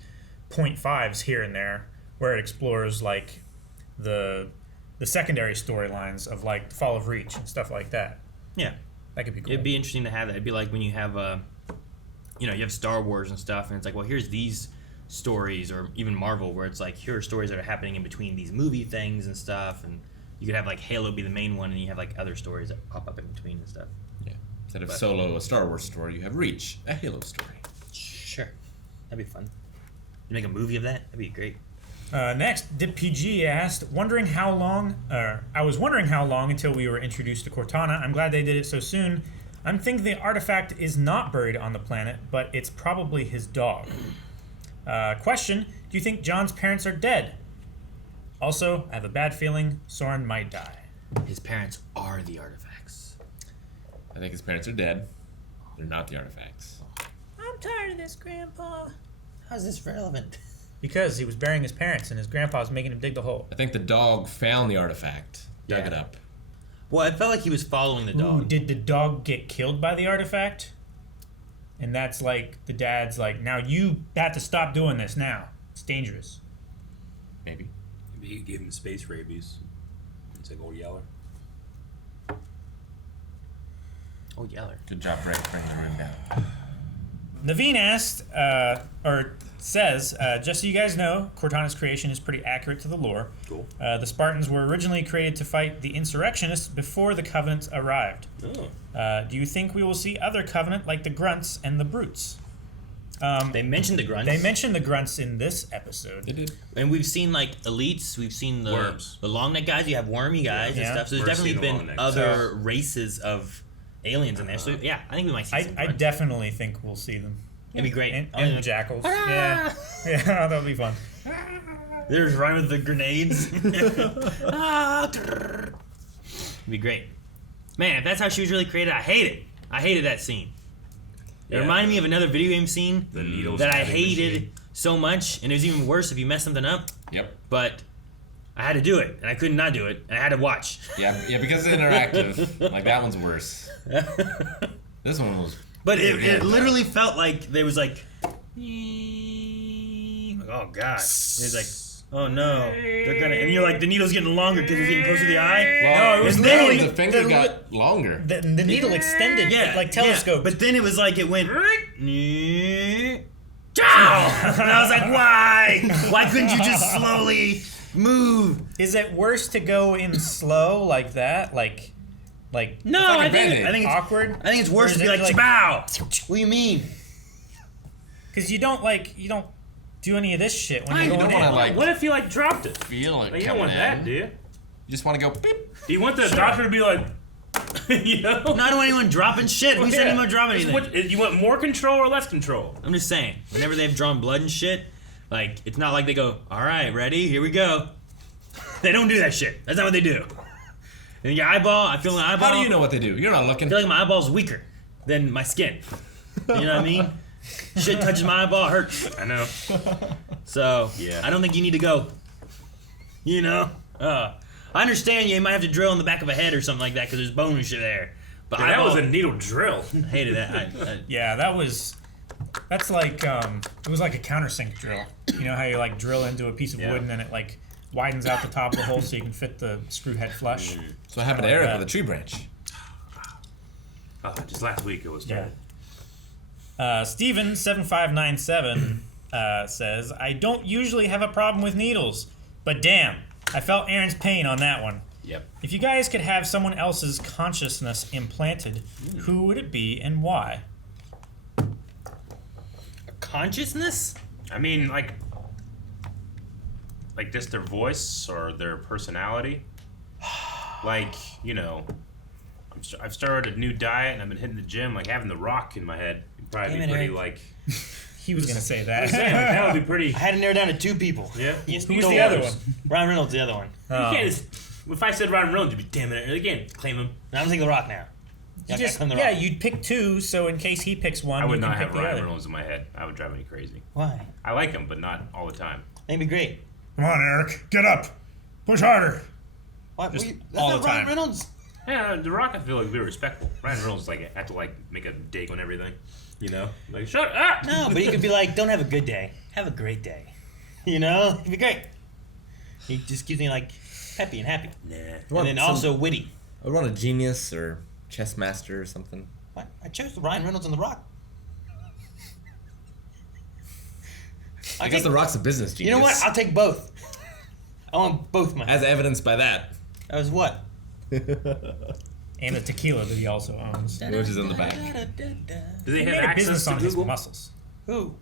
0.5s here and there where it explores like the secondary storylines of like the Fall of Reach and stuff like that. Yeah, that could be cool. It'd be interesting to have that. It'd be like when you have you have Star Wars and stuff, and it's like, well, here's these stories, or even Marvel, where it's like, here are stories that are happening in between these movie things and stuff, and you could have like Halo be the main one, and you have like other stories that pop up in between and stuff. Yeah. Instead of Solo, a Star Wars story, you have Reach, a Halo story. Sure. That'd be fun. You make a movie of that? That'd be great. Next, DipPG asked, I was wondering how long until we were introduced to Cortana. I'm glad they did it so soon. I'm thinking the artifact is not buried on the planet, but it's probably his dog. Question, do you think John's parents are dead? Also, I have a bad feeling Soren might die. His parents are the artifacts. I think his parents are dead. They're not the artifacts. I'm tired of this, Grandpa. How's this relevant? Because he was burying his parents and his grandpa was making him dig the hole. I think the dog found the artifact, dug it up. Well, it felt like he was following the dog. Ooh, did the dog get killed by the artifact? And that's like, the dad's like, now you have to stop doing this now. It's dangerous. Maybe. Maybe he gave him space rabies. It's like Old Yeller. Old Yeller. Good job, Brett, bringing the room down. Naveen asked, says, just so you guys know, Cortana's creation is pretty accurate to the lore. Cool. The Spartans were originally created to fight the insurrectionists before the Covenant arrived. Oh. Do you think we will see other Covenant like the Grunts and the Brutes? They mentioned the Grunts. They mentioned the Grunts in this episode. They did. And we've seen like elites. We've seen the Worms. The long neck guys. You have wormy guys and stuff. So there's definitely been other races of aliens in there. So yeah, I think we might see some I Grunts. definitely think we'll see them. It'd be great. And jackals. Yeah, that'll be fun. There's right with the grenades. It'd be great. Man, if that's how she was really created, I hate it. I hated that scene. It reminded me of another video game scene The needles that I cutting hated machine. so much, and it was even worse if you messed something up. Yep. But I had to do it, and I couldn't not do it, and I had to watch. Yeah, because it's interactive. Like, that one's worse. This one was... But it literally felt like there was like... Oh, God. And it's like... Oh no! They're gonna, and you're like, the needle's getting longer because it's getting close to the eye. Well, No, it was and literally the finger got longer. The needle extended, like telescope. But then it was like it went. Ciao! And I was like, why? Why couldn't you just slowly move? Is it worse to go in slow like that? Like No, I think it's awkward. I think it's worse Or to is be it like, bow. What do you mean? Because you don't do any of this shit when You you're don't going in. want to, like... What if you, like, dropped it? Feel it Like, you don't want coming in. that, do you? You just want to go beep. Do you want the doctor to be like, you know? No, I don't want anyone dropping shit. Who said anyone dropping anything? You want more control or less control? I'm just saying, whenever they've drawn blood and shit, like, it's not like they go, all right, ready, here we go. They don't do that shit. That's not what they do. And your eyeball, I feel my eyeball. How do you know what they do? You're not looking. I feel like my eyeball's weaker than my skin. You know what I mean? Shit touches my eyeball, it hurts. I know. So, Yeah. I don't think you need to go, you know? I understand you might have to drill in the back of a head or something like that because there's bone and shit there. But Dude, that was a needle drill. I hated that. Yeah, that's like it was like a countersink drill. You know how you like drill into a piece of wood and then it like widens out the top of the hole so you can fit the screw head flush. So what happened to Eric with a tree branch? Just last week it was Yeah. Steven7597 says, I don't usually have a problem with needles, but damn, I felt Aaron's pain on that one. Yep. If you guys could have someone else's consciousness implanted, who would it be and why? Consciousness? I mean, like just their voice or their personality. Like, you know, I've started a new diet and I've been hitting the gym. Like having The Rock in my head would probably be pretty like. He was gonna say that. That would be pretty. I had to narrow down to two people. Yeah. Who's the other one? Ryan Reynolds, the other one. You can't just, if I said Ryan Reynolds, you'd be damn it again. Claim him. Now I'm thinking The Rock now. You'd pick two, so in case he picks one, I would you can not pick have the Ryan other. Reynolds in my head. I would drive me crazy. Why? I like him, but not all the time. That'd be great. Come on, Eric, get up, push harder. What? Just That's all not the Ryan time. Reynolds. Yeah, The Rock I feel like very respectful. Ryan Reynolds like have to like make a dig on everything. You know? Like shut up! No, but he could be like, don't have a good day. Have a great day. You know? It'd be great. He just keeps me like peppy and happy. Nah. And then also witty. I would want a genius or chess master or something. What? I chose Ryan Reynolds and The Rock. I guess The Rock's a business genius. You know what? I'll take both. I want both my. As evidenced by that. That was what? And the tequila that he also owns. Which is in the back. Do they He have made a access business to on his Google? muscles. Who?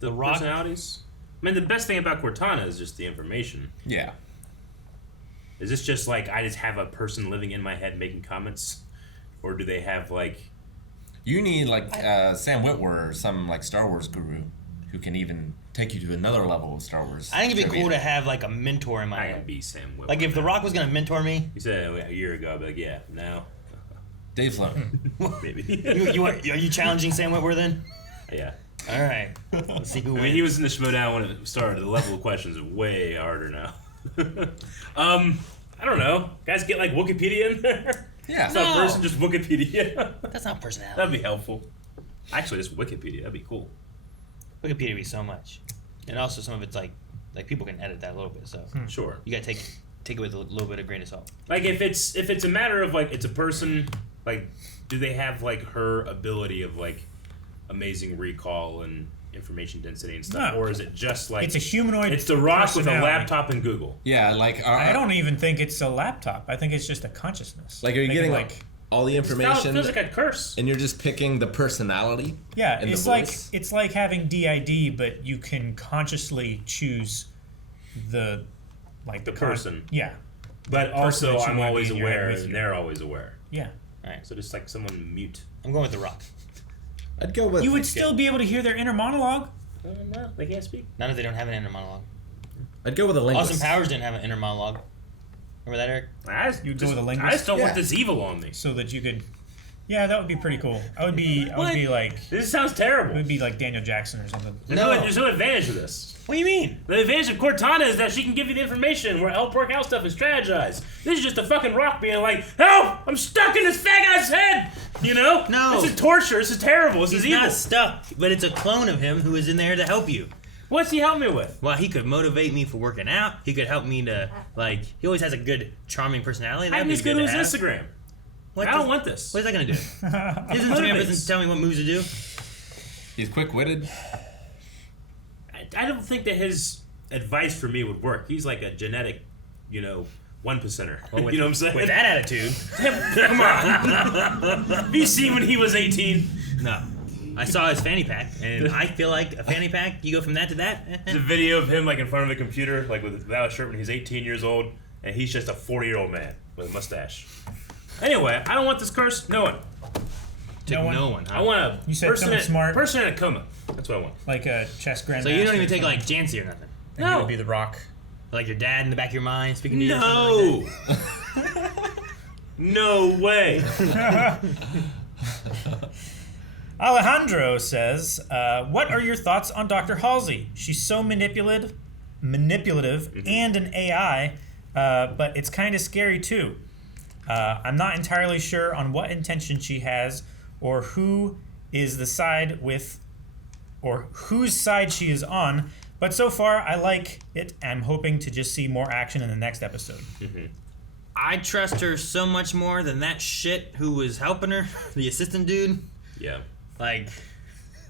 The Rock? personalities? I mean, the best thing about Cortana is just the information. Yeah. Is this just like I just have a person living in my head making comments, or do they have like? You need like Sam Witwer or some like Star Wars guru who can even take you to another level of Star Wars. I think it'd be trivia. cool to have like a mentor in my I head. can be Sam Witwer. Like if The Rock was gonna mentor me, You said a year ago, I'd be like, yeah, no, Dave Sloan. maybe. are you challenging Sam Witwer then? Yeah. All right. Let's see who I wins. mean, he was in the Schmodown when it started. The level of questions is way harder now. I don't know. Guys, get like Wikipedia in there. Yeah. It's not a person, just Wikipedia. That's not personality. That'd be helpful. Actually, just Wikipedia. That'd be cool. Wikipedia would be so much, and also some of it's like people can edit that a little bit. So Sure. you gotta take it with a little bit of grain of salt. Like if it's a matter of like it's a person, like do they have like her ability of like amazing recall and information density and stuff, No. or is it just like It's a humanoid. It's The Rock with a personality. laptop and Google. Yeah, like I don't even think it's a laptop. I think it's just a consciousness. Like, are you They getting can, like all the information, Feels like a curse. and you're just picking the personality? Yeah, and it's the like voice? having DID, but you can consciously choose the person. Yeah, But also, that you I'm wanna be always in your head aware, with and you. they're always aware. yeah. All right. So just like someone mute. I'm going with The Rock. I'd go with. You would still be able to hear their inner monologue. No, they can't speak. Not if they don't have an inner monologue. I'd go with a linguist. Austin Powers didn't have an inner monologue. Remember that, Eric? I just, You'd go with a linguist? I just don't want Yeah. this evil on me. So that you could Yeah, that would be pretty cool. I would be like. This sounds terrible. It would be like Daniel Jackson or something. There's no advantage to this. What do you mean? The advantage of Cortana is that she can give you the information where help work out stuff and strategize. This is just a fucking rock being like, help! I'm stuck in this fat guy's head! You know? No. This is torture. This is terrible. This is He's evil. not stuck, but it's a clone of him who is in there to help you. What's he help me with? Well, he could motivate me for working out. He could help me to, like, he always has a good, charming personality. I That'd can be just go good to to his have. Instagram. What I don't want this. What is that going to do? His Instagram doesn't tell me what moves to do. He's quick-witted. I don't think that his advice for me would work. He's like a genetic, 1%er. Well, with, you know what I'm saying? With that attitude. Come on. Have you seen when he was 18? No. I saw his fanny pack, and I feel like a fanny pack, you go from that to that. There's a video of him like in front of the computer, like without a shirt when he's 18 years old, and he's just a 40-year-old man with a mustache. Anyway, I don't want this curse. No one. No one. I want a You said person someone smart. person in a coma. That's what I want. Like a chess grandmaster. So you don't even take or like something. Jancy or nothing. And he would be the Rock. Like your dad in the back of your mind speaking to you. No. No way. Alejandro says, "What are your thoughts on Dr. Halsey? She's so manipulative, and an AI, but it's kind of scary too. I'm not entirely sure on what intention she has, or who is the side with, or whose side she is on. But so far, I like it. I'm hoping to just see more action in the next episode." I trust her so much more than that shit who was helping her, the assistant dude. Yeah. Like,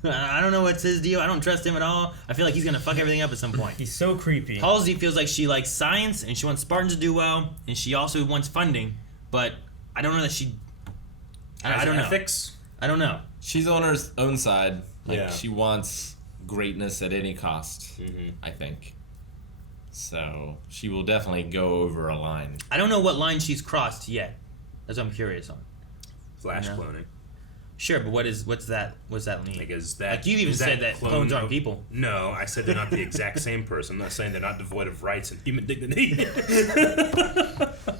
I don't know what's his deal. I don't trust him at all. I feel like he's gonna fuck everything up at some point. He's so creepy. Halsey feels like she likes science and she wants Spartans to do well, and she also wants funding, but I don't know that she. I don't know. Ethics? I don't know. She's on her own side. Like, Yeah. she wants greatness at any cost, I think. So she will definitely go over a line. I don't know what line she's crossed yet. That's what I'm curious on. Flash You know? cloning. Sure, but what's that mean? Like, is that, Like, you've even is said that that clones aren't people. No, I said they're not the exact same person. I'm not saying they're not devoid of rights and human dignity.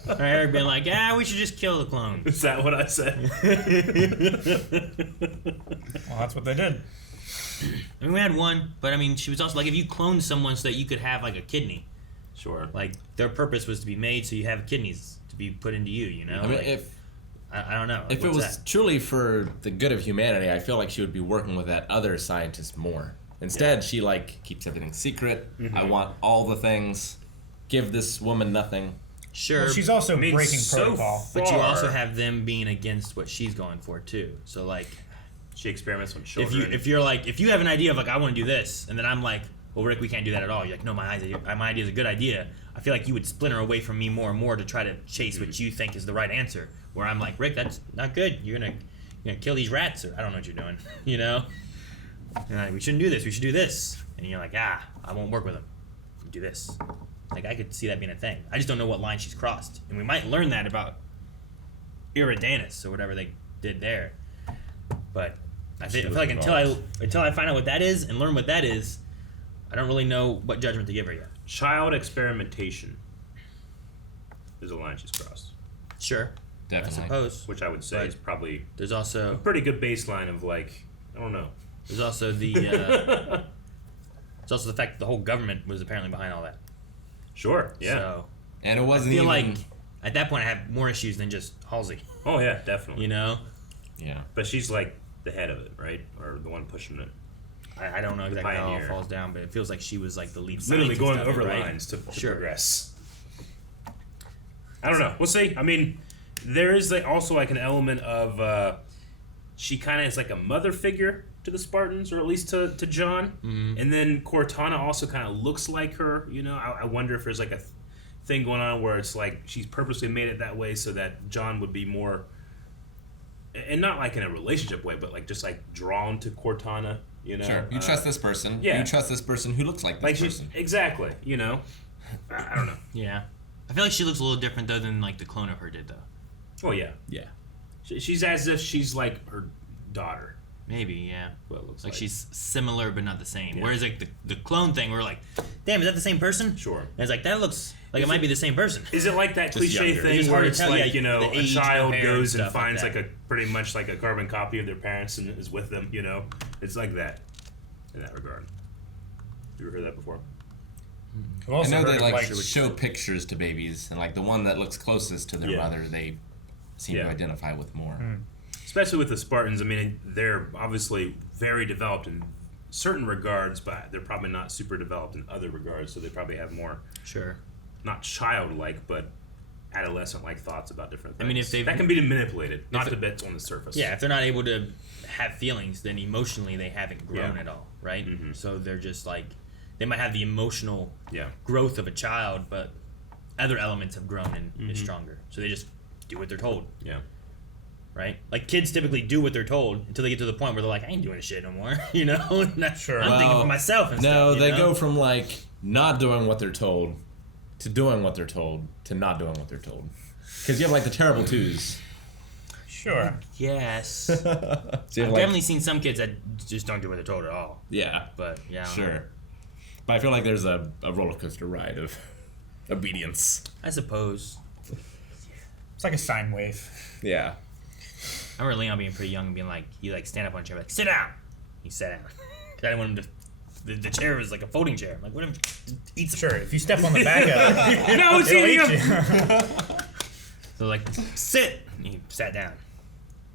Eric being like, we should just kill the clone. Is that what I said? Well, that's what they did. I mean, we had one, but I mean, she was also like, if you cloned someone so that you could have like a kidney, sure. Like their purpose was to be made so you have kidneys to be put into you. You know. I mean, like, if I don't know. Like, if it what's was that? truly for the good of humanity, I feel like she would be working with that other scientist more. Instead, she like keeps everything secret. I want all the things. Give this woman nothing. Sure. Well, she's also breaking so protocol. But you also have them being against what she's going for too. So like, she experiments on children. if you're like, if you have an idea of like, I want to do this, and then I'm like, well, Rick, we can't do that at all. You're like, no, my idea is a good idea. I feel like you would splinter away from me more and more to try to chase what you think is the right answer. Where I'm like, Rick, that's not good. You're gonna kill these rats, or I don't know what you're doing. You know? And like, we shouldn't do this. We should do this. And you're like, I won't work with them. Do this. Like, I could see that being a thing. I just don't know what line she's crossed, and we might learn that about Iridanus or whatever they did there. But I feel like until I find out what that is and learn what that is, I don't really know what judgment to give her yet. Child experimentation is a line she's crossed. Sure. Definitely. I suppose. Which I would say is probably there's also a pretty good baseline of like, I don't know. There's also the there's also the fact that the whole government was apparently behind all that. Sure. Yeah. So, and it wasn't I feel even like at that point I have more issues than just Halsey. Oh yeah, definitely. You know? Yeah. But she's like the head of it, right? Or the one pushing it. I don't know exactly how it all Pioneer. falls down, but it feels like she was like the lead Literally scientist going of it, over right? lines to progress. I don't know. We'll see. I mean, there is like also like an element of she kind of is like a mother figure to the Spartans, or at least to John. And then Cortana also kind of looks like her. You know, I wonder if there's like a thing going on where it's like she's purposely made it that way so that John would be more, and not like in a relationship way, but like just like drawn to Cortana. You know, sure. You trust this person. Yeah. You trust this person who looks like this person. Exactly. You know, I don't know. Yeah. I feel like she looks a little different though than like the clone of her did though. Oh yeah. Yeah. She's as if she's like her daughter. Maybe, yeah. What it looks Like like. she's similar but not the same. Yeah. Whereas like the clone thing, we're like, damn, is that the same person? Sure. And it's like that looks like Is it might it- be the same person. Is it like that Just cliche younger. It's thing just where hard to it's tell, like, yeah, you know, the a age, child no hair, goes and stuff like finds that. like a pretty much like a carbon copy of their parents and is with them, you know? It's like that in that regard. You ever heard that before? I've I also know heard they of, like show pictures to babies, and like the one that looks closest to their Yeah. mother, they seem Yeah. to identify with more. Especially with the Spartans, I mean, they're obviously very developed in certain regards, but they're probably not super developed in other regards, so they probably have more, Sure. not childlike, but adolescent-like thoughts about different things. I mean, if they've- that can be manipulated, not it- to bits on the surface. Yeah, if they're not able to have feelings, then emotionally they haven't grown Yeah. at all, right? Mhm. So they're just like they might have the emotional Yeah. growth of a child, but other elements have grown and is Mhm. stronger. So they just do what they're told. Yeah. Right? Like kids typically do what they're told until they get to the point where they're like, I ain't doing this shit no more. You know? Sure. I'm thinking for myself and No, stuff. they you know? go from like not doing what they're told to doing what they're told to not doing what they're told. Because you have like the terrible twos. Sure. Yes. So I've you have, like- definitely seen some kids that just don't do what they're told at all. Yeah. But yeah, I don't Sure. know. But I feel like there's a roller coaster ride of obedience. I suppose. It's like a sine wave. Yeah. I remember Leon being pretty young and being like, he like stand up on a chair, like sit down. He sat down. 'Cause I didn't want him to. The chair was like a folding chair. I'm like, what if eat some? Sure, if you step on the back of it, No, it's it'll eating eat him. you. So like, sit. And he sat down.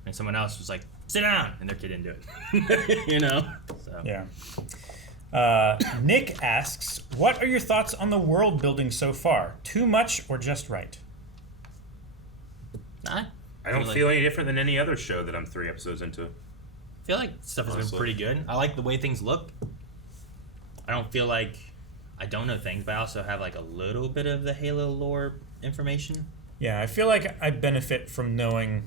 And someone else was like, sit down. And their kid didn't do it. You know. So. Yeah. Nick asks, what are your thoughts on the world building so far? Too much or just right? I don't feel any different than any other show that I'm 3 episodes into. I feel like stuff has been Honestly. pretty good. I like the way things look. I don't feel like I don't know things, but I also have like a little bit of the Halo lore information. Yeah, I feel like I benefit from knowing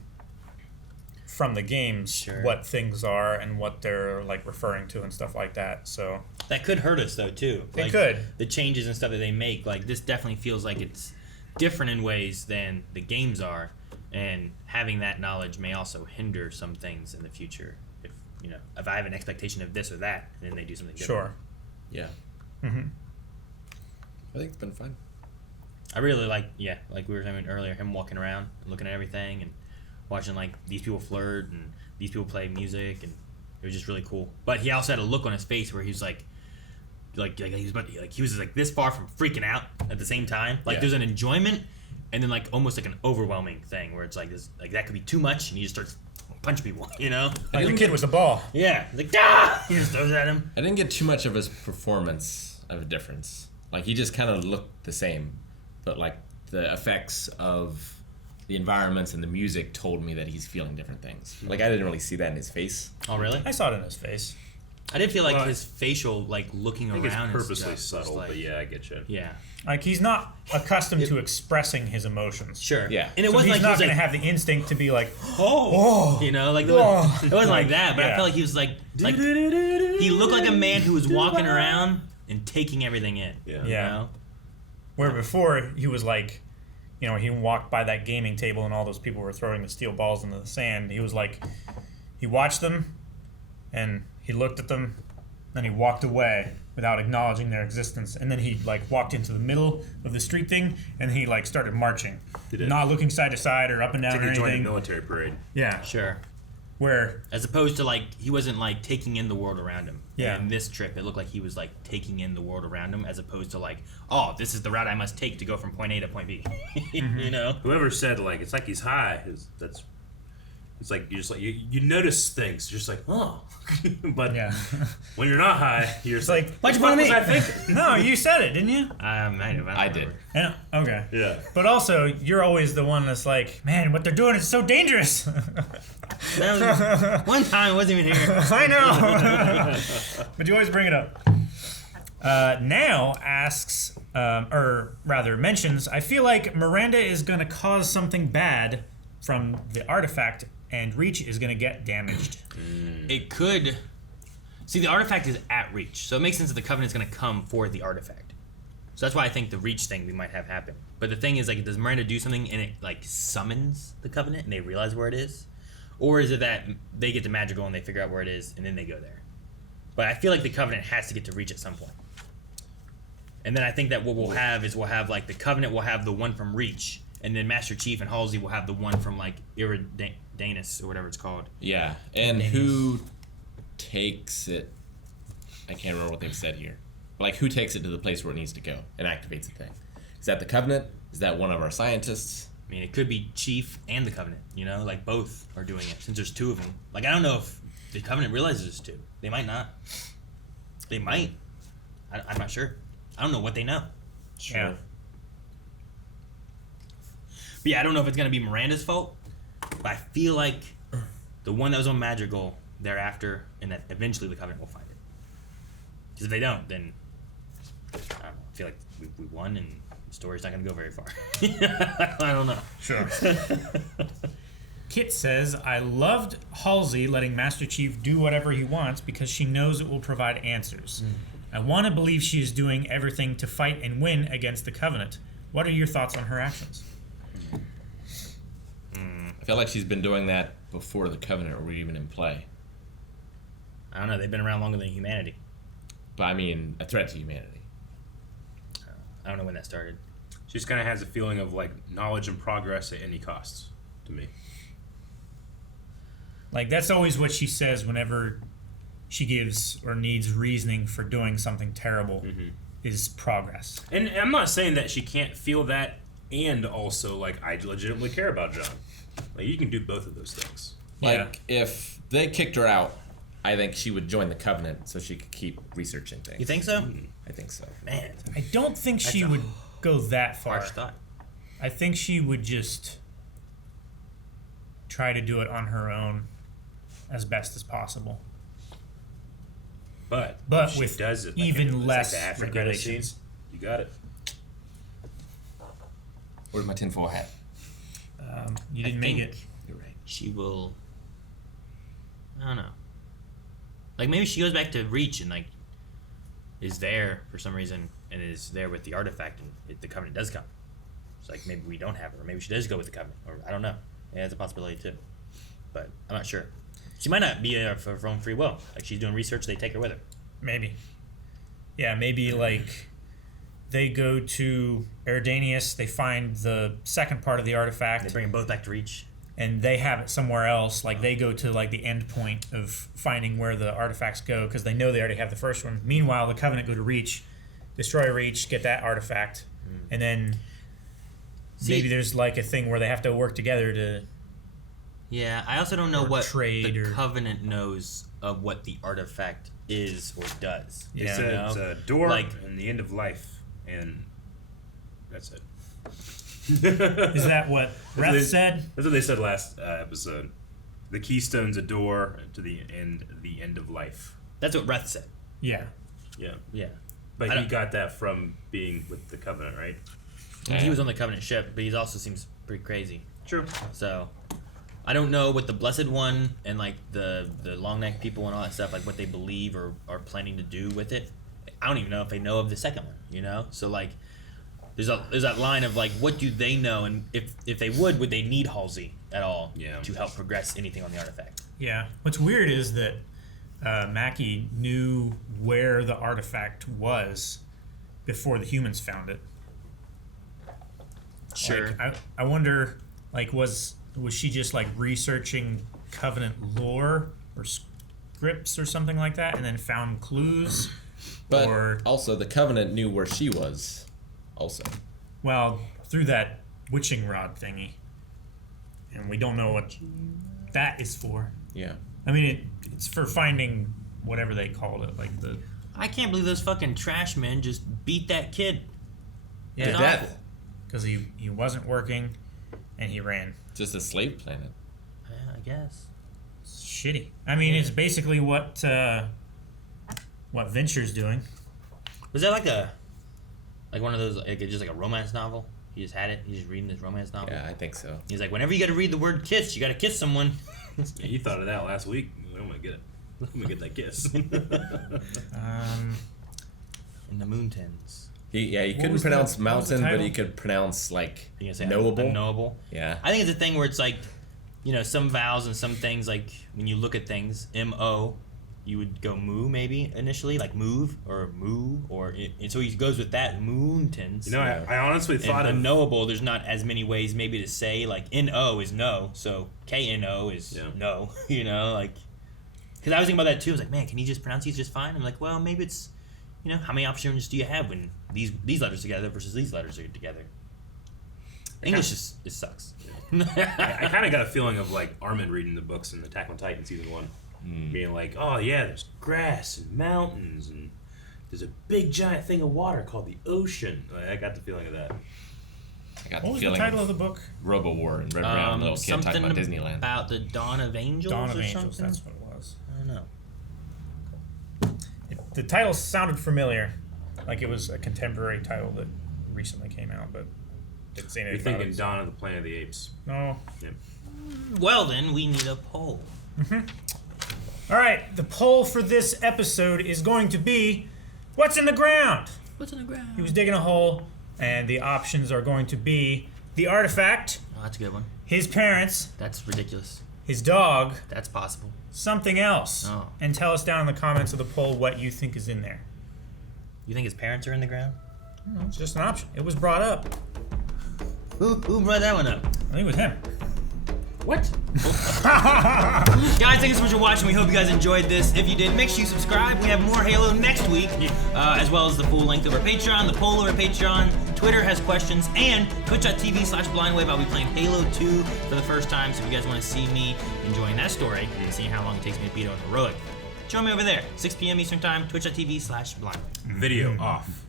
from the games Sure. what things are and what they're like referring to and stuff like that. So That could hurt us though too. It Like, could. The changes and stuff that they make, like this definitely feels like it's different in ways than the games are, and having that knowledge may also hinder some things in the future. If you know, if I have an expectation of this or that, and then they do something different. sure. Yeah. Mm-hmm. I think it's been fun. I really like we were saying earlier, him walking around and looking at everything and watching like these people flirt and these people play music, and it was just really cool. But he also had a look on his face where he was like he was about to, like he was like this far from freaking out at the same time. Like Yeah. there's an enjoyment and then like almost like an overwhelming thing where it's like this like that could be too much and he just starts punch people, you know? Like the kid with the ball. Yeah, like ah! He just throws at him. I didn't get too much of his performance of a difference. Like he just kind of looked the same, but like the effects of the environments and the music told me that he's feeling different things. Like I didn't really see that in his face. Oh really? I saw it in his face. I did feel like Well, his facial like looking I think around it's purposely and stuff was subtle, like, but yeah, I get you. yeah. Like he's not accustomed to expressing his emotions. Sure. Yeah. And it So wasn't he's like not he going was to like, have the instinct to be like, oh, you know, like it wasn't like that. But I Yeah. felt like he was like he looked like a man who was walking around and taking everything in. Yeah. You Yeah. know? where before he was like, you know, he walked by that gaming table and all those people were throwing the steel balls into the sand. He was like, he watched them and he looked at them, then he walked away without acknowledging their existence. And then he like walked into the middle of the street thing and he like started marching, Did it. not looking side to side or up and down It's or like he joined a anything. military parade. Yeah, Sure. where As opposed to like he wasn't like taking in the world around him. Yeah. And in this trip, it looked like he was like taking in the world around him, as opposed to like, oh, this is the route I must take to go from point A to point B. You know. Whoever said like it's like he's high, it's like you just like you notice things, just like oh, but yeah, when you're not high, you're just like Why'd you what point was me? I thinking? no, you said it, didn't you? I did. And, okay. Yeah. But also, you're always the one that's like, man, what they're doing is so dangerous. That was, one time I wasn't even here. I know. But you always bring it up. Now asks, or rather mentions, I feel like Miranda is going to cause something bad from the artifact and Reach is going to get damaged. It could. See, the artifact is at Reach, so it makes sense that the Covenant's going to come for the artifact. So that's why I think the Reach thing we might have happen. But the thing is, like, does Miranda do something and it like summons the Covenant and they realize where it is, Or is it that they get to magical and they figure out where it is and then they go there? But I feel like the Covenant has to get to Reach at some point. And then I think that what we'll have is like the Covenant will have the one from Reach, and then Master Chief and Halsey will have the one from like Iridanus or whatever it's called. Yeah, and who takes it? I can't remember what they've said here. But like, who takes it to the place where it needs to go and activates the thing? Is that the Covenant? Is that one of our scientists? I mean, it could be Chief and the Covenant, you know? Like, both are doing it, since there's two of them. Like, I don't know if the Covenant realizes there's two. They might not. They might. I'm not sure. I don't know what they know. Sure. Yeah. But yeah, I don't know if it's going to be Miranda's fault, but I feel like the one that was on Madrigal thereafter, and that eventually the Covenant will find it. Because if they don't, then I don't know. I feel like we won, and the story's not going to go very far. I don't know. Sure. Kit says, I loved Halsey letting Master Chief do whatever he wants because she knows it will provide answers. I want to believe she is doing everything to fight and win against the Covenant. What are your thoughts on her actions? I feel like she's been doing that before the Covenant were even in play. I don't know. They've been around longer than humanity. But I mean, a threat to humanity. I don't know when that started. She just kind of has a feeling of like knowledge and progress at any cost to me. Like, that's always what she says whenever she gives or needs reasoning for doing something terrible, is progress. And I'm not saying that she can't feel that and also, like, I legitimately care about John. Like, you can do both of those things. Like, if they kicked her out, I think she would join the Covenant so she could keep researching things. You think so? I think so. Man. I don't think she would go that far. Harsh thought. I think she would just try to do it on her own as best as possible. But But if she with does it, even like less the African regulation. scene, you got it. Where's my tinfoil hat? You didn't make it. You're right. She will. I don't know. Like, maybe she goes back to Reach and like is there for some reason and is there with the artifact, and the Covenant does come. It's like maybe we don't have her, or maybe she does go with the Covenant, or I don't know. Yeah, that's a possibility too, but I'm not sure. She might not be of her own free will. Like, she's doing research, they take her with her. Maybe. Yeah, maybe like they go to Iridanus, they find the second part of the artifact. They bring them both back to Reach. And they have it somewhere else. Like, they go to like the end point of finding where the artifacts go because they know they already have the first one. Meanwhile, the Covenant go to Reach, destroy Reach, get that artifact, and then maybe there's like a thing where they have to work together to. Yeah, I also don't know what trade the Covenant knows of what the artifact is or does. They said it's a door and the end of life, and that's it. Is that what Reth said? That's what they said last episode. The keystone's a door to the end of life. That's what Reth said. Yeah. Yeah. Yeah. But he got that from being with the Covenant, right? Yeah. He was on the Covenant ship, but he also seems pretty crazy. True. So, I don't know what the Blessed One and like the long neck people and all that stuff, like what they believe or are planning to do with it. I don't even know if they know of the second one, you know? So like there's that line of like, what do they know, and if they would they need Halsey at all to help progress anything on the artifact? Yeah. What's weird is that Mackie knew where the artifact was before the humans found it. Sure. Like, I wonder, like, was she just like researching Covenant lore or scripts or something like that, and then found clues? But also, the Covenant knew where she was. Also, well, through that witching rod thingy, and we don't know what that is for. Yeah. I mean, it's for finding whatever they called it, like the. I can't believe those fucking trash men just beat that kid. Yeah, to death. Because he wasn't working, and he ran. Just a slave planet. Yeah, I guess. It's shitty. I mean, it's basically what Venture's doing. Was that like one of those, like just like a romance novel? He just had it. He's just reading this romance novel. Yeah, I think so. He's like, whenever you got to read the word kiss, you got to kiss someone. Yeah, you thought of that last week. I'm gonna get it. I'm gonna get that kiss. In the Moontons. He couldn't pronounce mountain, but he could pronounce like knowable. Unknowable. Yeah. I think it's a thing where it's like, some vowels and some things, like when you look at things, M-O, you would go moo maybe initially, like move or moo, and so he goes with that, Moontons. I honestly thought of unknowable. There's not as many ways maybe to say, like N-O is no, so K-N-O is no, like, because I was thinking about that too. I was like, man, can he just pronounce these just fine? I'm like, well, maybe it's, how many options do you have when these letters together versus these letters are together? English it sucks. I kind of got a feeling of like Armin reading the books in Attack on Titan season 1. Being like, oh yeah, there's grass and mountains and there's a big giant thing of water called the ocean. I got the feeling of that. What was the title of the book? Robo War and Red Brown little kid talking about Disneyland. About the Dawn of Angels. Dawn of or Angels. Something? That's what it was. I don't know. The title sounded familiar, like it was a contemporary title that recently came out, but didn't say anything. You're thinking Dawn of the Planet of the Apes. No. Yep. Well then, we need a poll. All right, the poll for this episode is going to be, what's in the ground? What's in the ground? He was digging a hole, and the options are going to be the artifact. Oh, that's a good one. His parents. That's ridiculous. His dog. That's possible. Something else. Oh. And tell us down in the comments of the poll what you think is in there. You think his parents are in the ground? No, it's just an option. It was brought up. Who brought that one up? I think it was him. What? Guys, thank you so much for watching. We hope you guys enjoyed this. If you did, make sure you subscribe. We have more Halo next week, as well as the full length of our Patreon, the poll over Patreon. Twitter has questions, and twitch.tv/blindwave. I'll be playing Halo 2 for the first time, so if you guys want to see me enjoying that story and see how long it takes me to beat out Heroic, join me over there, 6 p.m. Eastern Time, twitch.tv/blindwave. Video off.